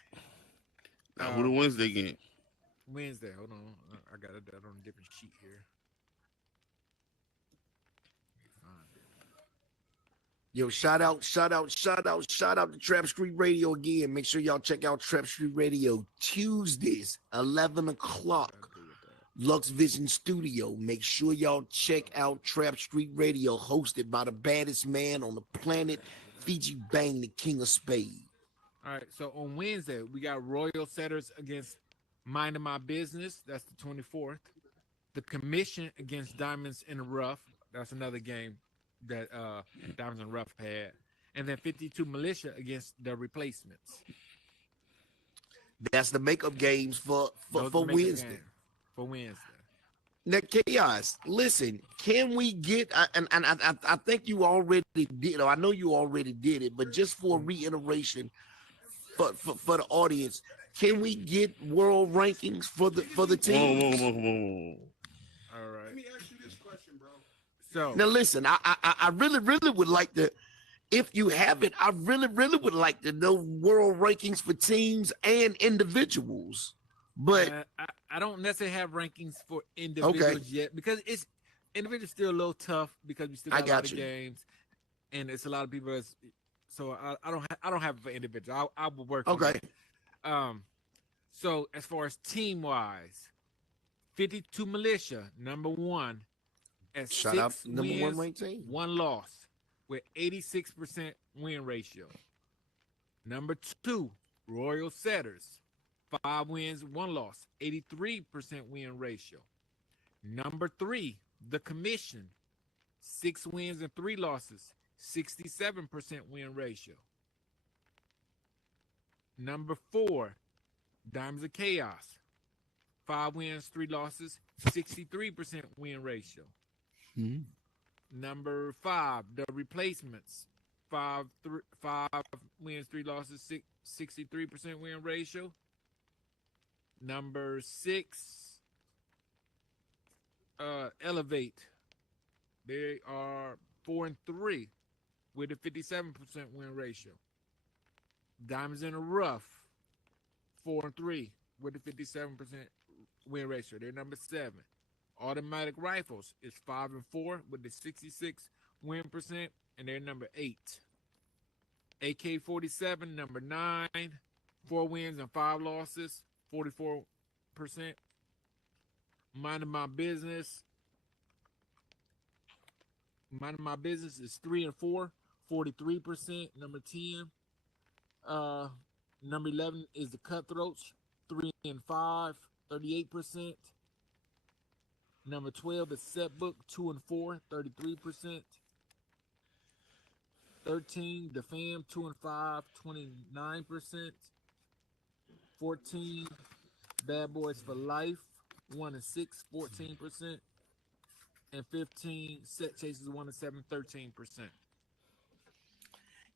Now, who the Wednesday game? Wednesday. Hold on, I got it on a different sheet here. Yo, shout out to Trap Street Radio again. Make sure y'all check out Trap Street Radio Tuesdays, 11 o'clock. Lux Vision Studio. Make sure y'all check out Trap Street Radio, hosted by the baddest man on the planet, Fiji Bang, the king of Spades. All right, so on Wednesday, we got Royal Setters against Minding My Business. That's the 24th. The Commission against Diamonds in the Rough. That's another game that Diamonds in the Rough had. And then 52 Militia against the Replacements. That's the makeup games for Wednesday. For Wednesday. Now, Chaos, listen, can we get, I think you already did, or I know you already did it, but just for reiteration for the audience, can we get world rankings for the teams? Whoa. All right. Let me ask you this question, bro. So now listen, I really would like to, if you have it, I really would like to know world rankings for teams and individuals. But I don't necessarily have rankings for individuals yet, because it's individuals still a little tough because we still got a lot of games, and it's a lot of people. So I don't have it for individuals. I will work. Okay. On it. So as far as team wise, 52 Militia number 1 at Shout 6 out number wins, 1 ranked team. 1 loss with 86% win ratio. Number 2, Royal Setters, 5 wins, 1 loss, 83% win ratio. Number 3, the Commission, 6 wins and 3 losses, 67% win ratio. Number 4, Diamonds of Chaos, 5 wins, 3 losses, 63% win ratio. Number 5, the Replacements, 5 wins, 3 losses, 63% win ratio. Number 6, Elevate. They are 4 and 3 with a 57% win ratio. Diamonds in the Rough, 4 and 3 with a 57% win ratio. They're number 7. Automatic Rifles is 5 and 4 with a 66 win percent, and they're number 8. AK-47, number 9, 4 wins and 5 losses, 44%. Minding My Business is 3 and 4, 43%. Number 10. Number 11 is the Cutthroats, 3 and 5, 38%. Number 12 is Setbook, 2 and 4, 33%. 13, The Fam, 2 and 5, 29%. 14, Bad Boys for Life, 1 and 6, 14%. And 15, Set Chasers, 1 and 7, 13%.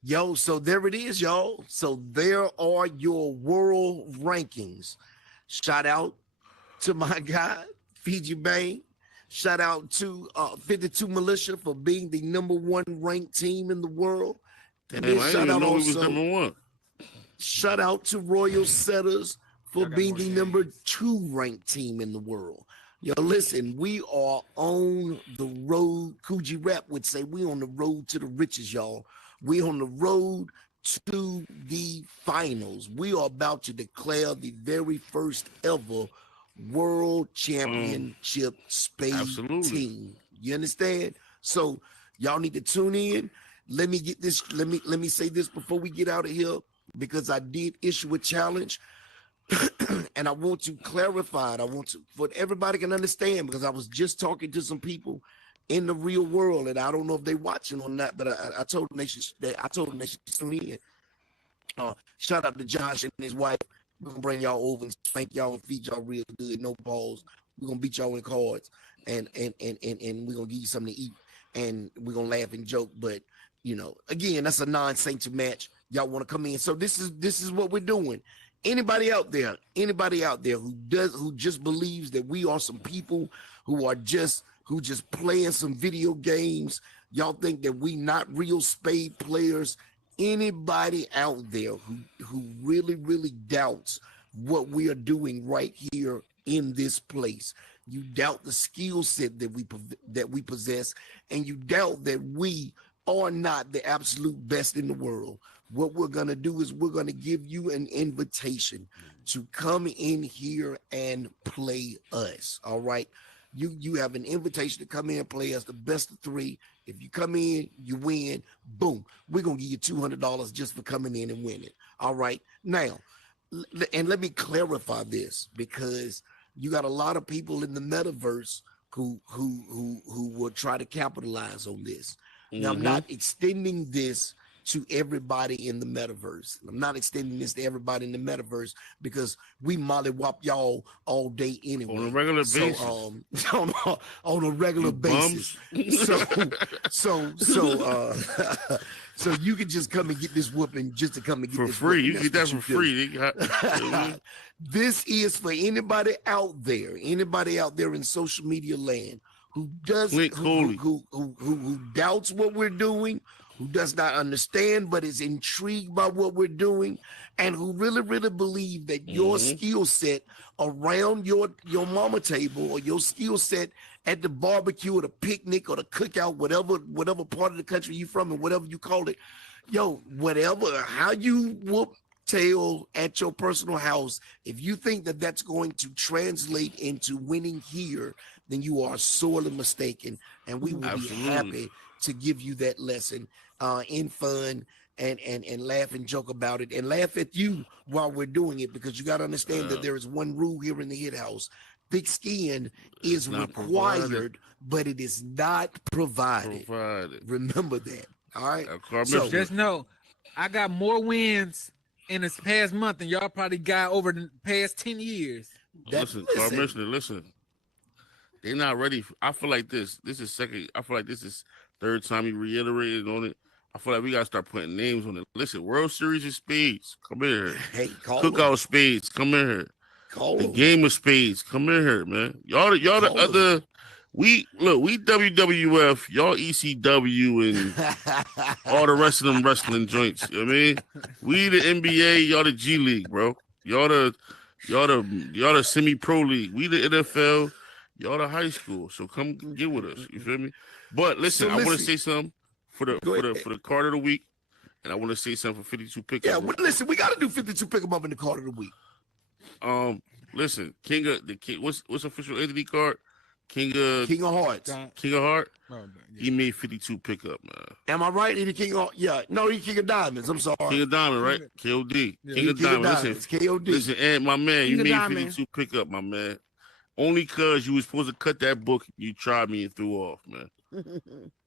Yo, so there it is, y'all. So there are your world rankings. Shout out to my guy, Fiji Bang. Shout out to 52 Militia for being the #1 ranked team in the world. And Damn, then I shout didn't out even know he was also, #1. shout out to Royal Setters for Y'all got being more the games. #2 ranked team in the world. Yo, listen, we are on the road. Coogee Rap would say we on the road to the riches, y'all. We on the road to the finals. We are about to declare the very first ever world championship spade Absolutely. team. You understand? So y'all need to tune in. Let me get this. Let me say this before we get out of here, because I did issue a challenge. And I want to clarify it. I want to, for everybody can understand, because I was just talking to some people in the real world, and I don't know if they watching or not, but I told them they should tune in. Shout out to Josh and his wife. We're gonna bring y'all over and spank y'all and feed y'all real good, no balls. We're gonna beat y'all in cards, and we're gonna give you something to eat, and we're gonna laugh and joke. But you know, again, that's a non-sanctioned match. Y'all want to come in, so this is what we're doing. Anybody out there who just believes that we are some people who just playing some video games, y'all think that we not real spade players, anybody out there who really doubts what we are doing right here in this place, you doubt the skill set that we possess, and you doubt that we are not the absolute best in the world, what we're going to do is we're going to give you an invitation to come in here and play us. All right. You have an invitation to come in and play us, the best of 3. If you come in, you win. Boom. We're going to give you $200 just for coming in and winning. All right. Now, and let me clarify this, because you got a lot of people in the metaverse who will try to capitalize on this. Now, I'm not extending this to everybody in the metaverse. I'm not extending this to everybody in the metaverse, because we mollywop y'all all day anyway. On a regular basis. On a regular basis. So you can just come and get this whooping just to come and get for this free. Whooping. You get that for free. This is for anybody out there in social media land who doubts what we're doing, who does not understand but is intrigued by what we're doing, and who really believe that your skill set around your mama table, or your skill set at the barbecue or the picnic or the cookout, whatever part of the country you're from and whatever you call it, how you whoop tail at your personal house, if you think that that's going to translate into winning here, then you are sorely mistaken, and we will be happy to give you that lesson in fun and laugh and joke about it and laugh at you while we're doing it, because you got to understand that there is one rule here in the Hit House. Thick skin is required, but it is not provided. Remember that. All right. So just know, I got more wins in this past month than y'all probably got over the past 10 years. Listen. They're not ready. I feel like this is second. I feel like this is third time he reiterated on it. I feel like we gotta start putting names on it. Listen, World Series of Spades, come in here. Hey, Cookout Spades, come in here. The Game of Spades, come in here, man. Y'all the other. We WWF, y'all ECW, and all the rest of them wrestling joints. You know what I mean? We the NBA, y'all the G League, bro. Y'all the semi-pro league. We the NFL, y'all the high school. So come get with us. You feel me? But listen, I want to say something for the card of the week, and I want to say something for 52 pickup. Yeah, listen, we got to do 52 pickup up in the card of the week. Listen, what's official entity card? King of Hearts. King of Heart. Oh, yeah. He made 52 pickup, man. Am I right? He the King of he's King of Diamonds. I'm sorry. King of Diamond, right? KOD. Yeah, King of Diamonds. Listen, KOD. Listen, and my man, King you made Diamond. 52 pickup, my man. Only cause you was supposed to cut that book, you tried me and threw off, man.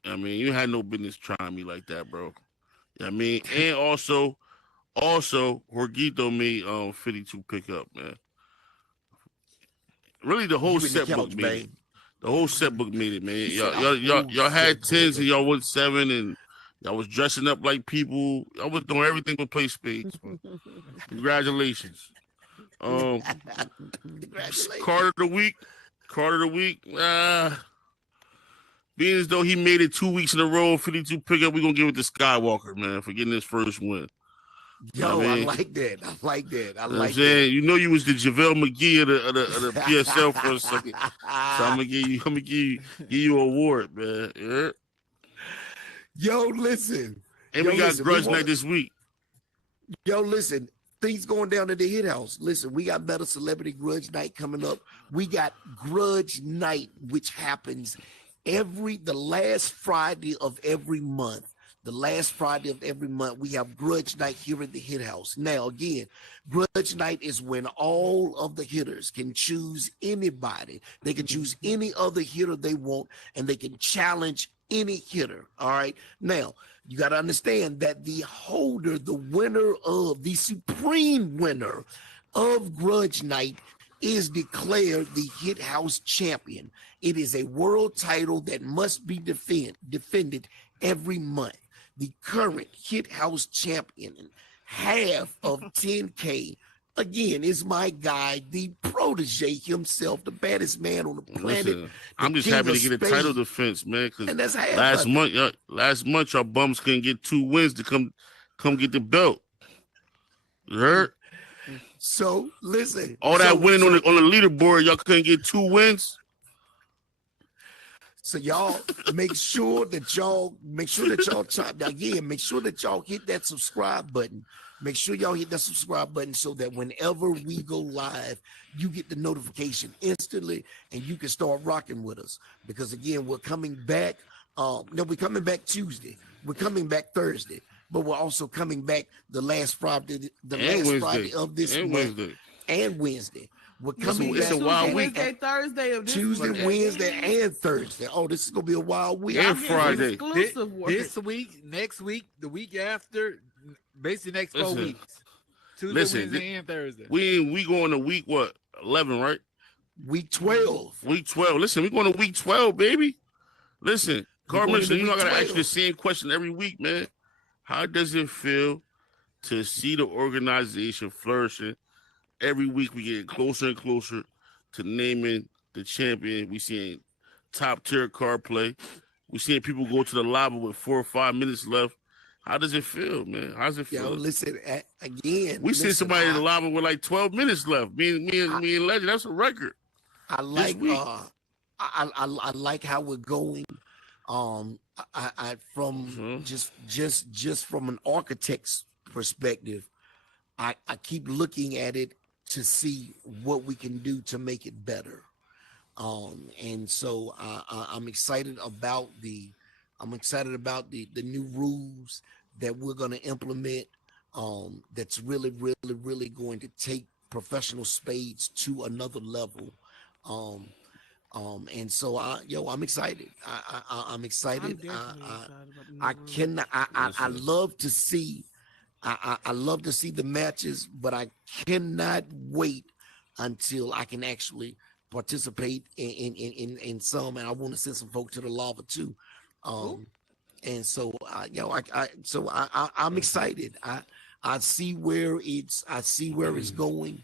I mean, you had no business trying me like that, bro. I mean, and also, Jorgito made 52 pickup, man. Really, the whole set book made it. The whole set book made it, man. Y'all had 10s and y'all went 7, and y'all was dressing up like people. Y'all was doing everything but play spades. Congratulations. Card of the week. Being as though he made it 2 weeks in a row, 52 pickup, we're gonna give it to Skywalker, man, for getting his first win. Yo, I like that. I like that. You know you was the JaVale McGee of the PSL for a second. So I'm gonna give you an award, man. Yeah. Yo, listen. And we got Grudge Night this week. Yo, listen. Things going down at the Hit House. Listen, we got Metal Celebrity Grudge Night coming up. We got Grudge Night, which happens the last Friday of every month. The last Friday of every month, we have Grudge Night here at the Hit House. Now, again, Grudge Night is when all of the hitters can choose anybody. They can choose any other hitter they want, and they can challenge any hitter. All right. Now, you got to understand that the supreme winner of Grudge Night is declared the Hit House champion. It is a world title that must be defended every month. The current Hit House champion, half of 10K, again, is my guy, the protege himself, the baddest man on the planet. Listen, I'm just happy to get a title defense, man. Because last month, y'all bums couldn't get 2 wins to come get the belt. You heard? So listen, all that winning on the leaderboard, y'all couldn't get 2 wins. So y'all make sure that y'all again, make sure that y'all hit that subscribe button. Make sure y'all hit that subscribe button so that whenever we go live, you get the notification instantly and you can start rocking with us. Because again, we're coming back. We're coming back Tuesday. We're coming back Thursday, but we're also coming back the last Friday, Friday of this month, and Wednesday. We're coming back. It's a wild week. Thursday of this Tuesday, Wednesday, and Thursday. Oh, this is gonna be a wild week. And Friday. This week, next week, the week after, basically next 4 weeks. Tuesday, Wednesday, and Thursday. We going to week 11, right? Week 12. Week 12. Listen, we going to week 12, baby. Listen, Carmen, you know I gotta ask you the same question every week, man. How does it feel to see the organization flourishing? Every week we get closer and closer to naming the champion. We seeing top tier card play. We seeing people go to the lobby with 4 or 5 minutes left. How does it feel, man? How does it feel? Yo, listen, again. We see somebody in the lobby with like 12 minutes left. Me and Legend, that's a record. I like I like how we're going. Just from an architect's perspective, I keep looking at it to see what we can do to make it better. And so I'm excited about the new rules that we're going to implement that's really, really, really going to take professional spades to another level. And so I'm excited. I'm excited. I'm definitely excited about the new I rules. cannot. I love to see. I love to see the matches, but I cannot wait until I can actually participate in some. And I want to send some folks to the lava too. And so I'm excited. I see where it's going.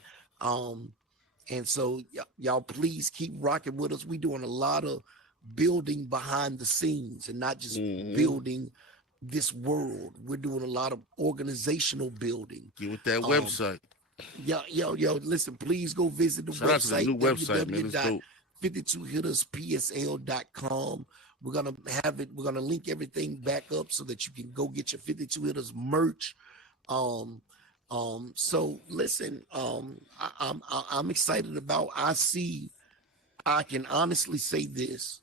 And so y'all please keep rocking with us. We're doing a lot of building behind the scenes and not just building this world. We're doing a lot of organizational building. Get with that website. Yo, listen, please go visit the Shout out to the new website, man. It's dope. 52hitterspsl.com. We're gonna have it. We're gonna link everything back up so that you can go get your 52 hitters merch. So listen, I'm excited about. I can honestly say this.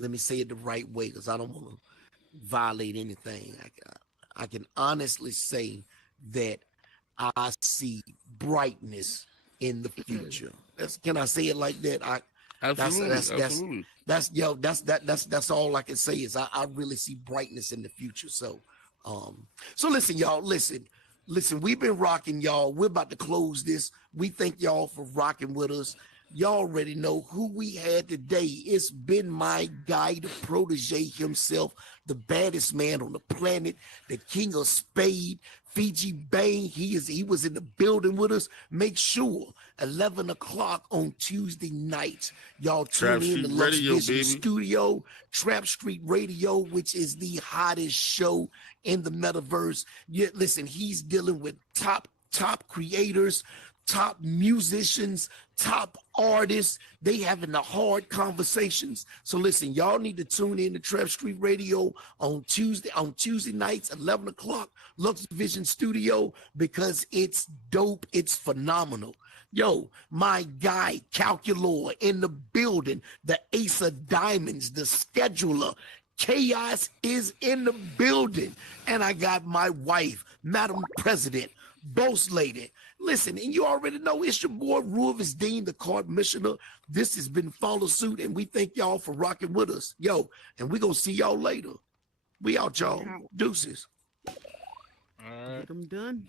Let me say it the right way because I don't want to violate anything. I can honestly say that I see brightness in the future. Can I say it like that? Absolutely. That's all I can say is I really see brightness in the future. So listen, y'all, listen, we've been rocking, y'all. We're about to close this. We thank y'all for rocking with us. Y'all already know who we had today. It's been my guy, the protege himself, the baddest man on the planet, the king of spade, Fiji Bang. He was in the building with us. Make sure 11 o'clock on Tuesday nights, y'all tune in to Lux Vision Studio, Trap Street Radio, which is the hottest show in the metaverse. Yeah, listen, he's dealing with top creators, top musicians, top artists. They having the hard conversations. So listen, y'all need to tune in to Trap Street Radio on Tuesday nights, 11 o'clock, Lux Vision Studio, because it's dope. It's phenomenal. Yo, my guy, Calculor, in the building, the Ace of Diamonds, the scheduler, Chaos is in the building. And I got my wife, Madam President, Boss Lady. Listen, and you already know it's your boy, Ruvis Dean, the card missioner. This has been Follow Suit, and we thank y'all for rocking with us. Yo, and we going to see y'all later. We out, y'all. Deuces. All right. Get them done.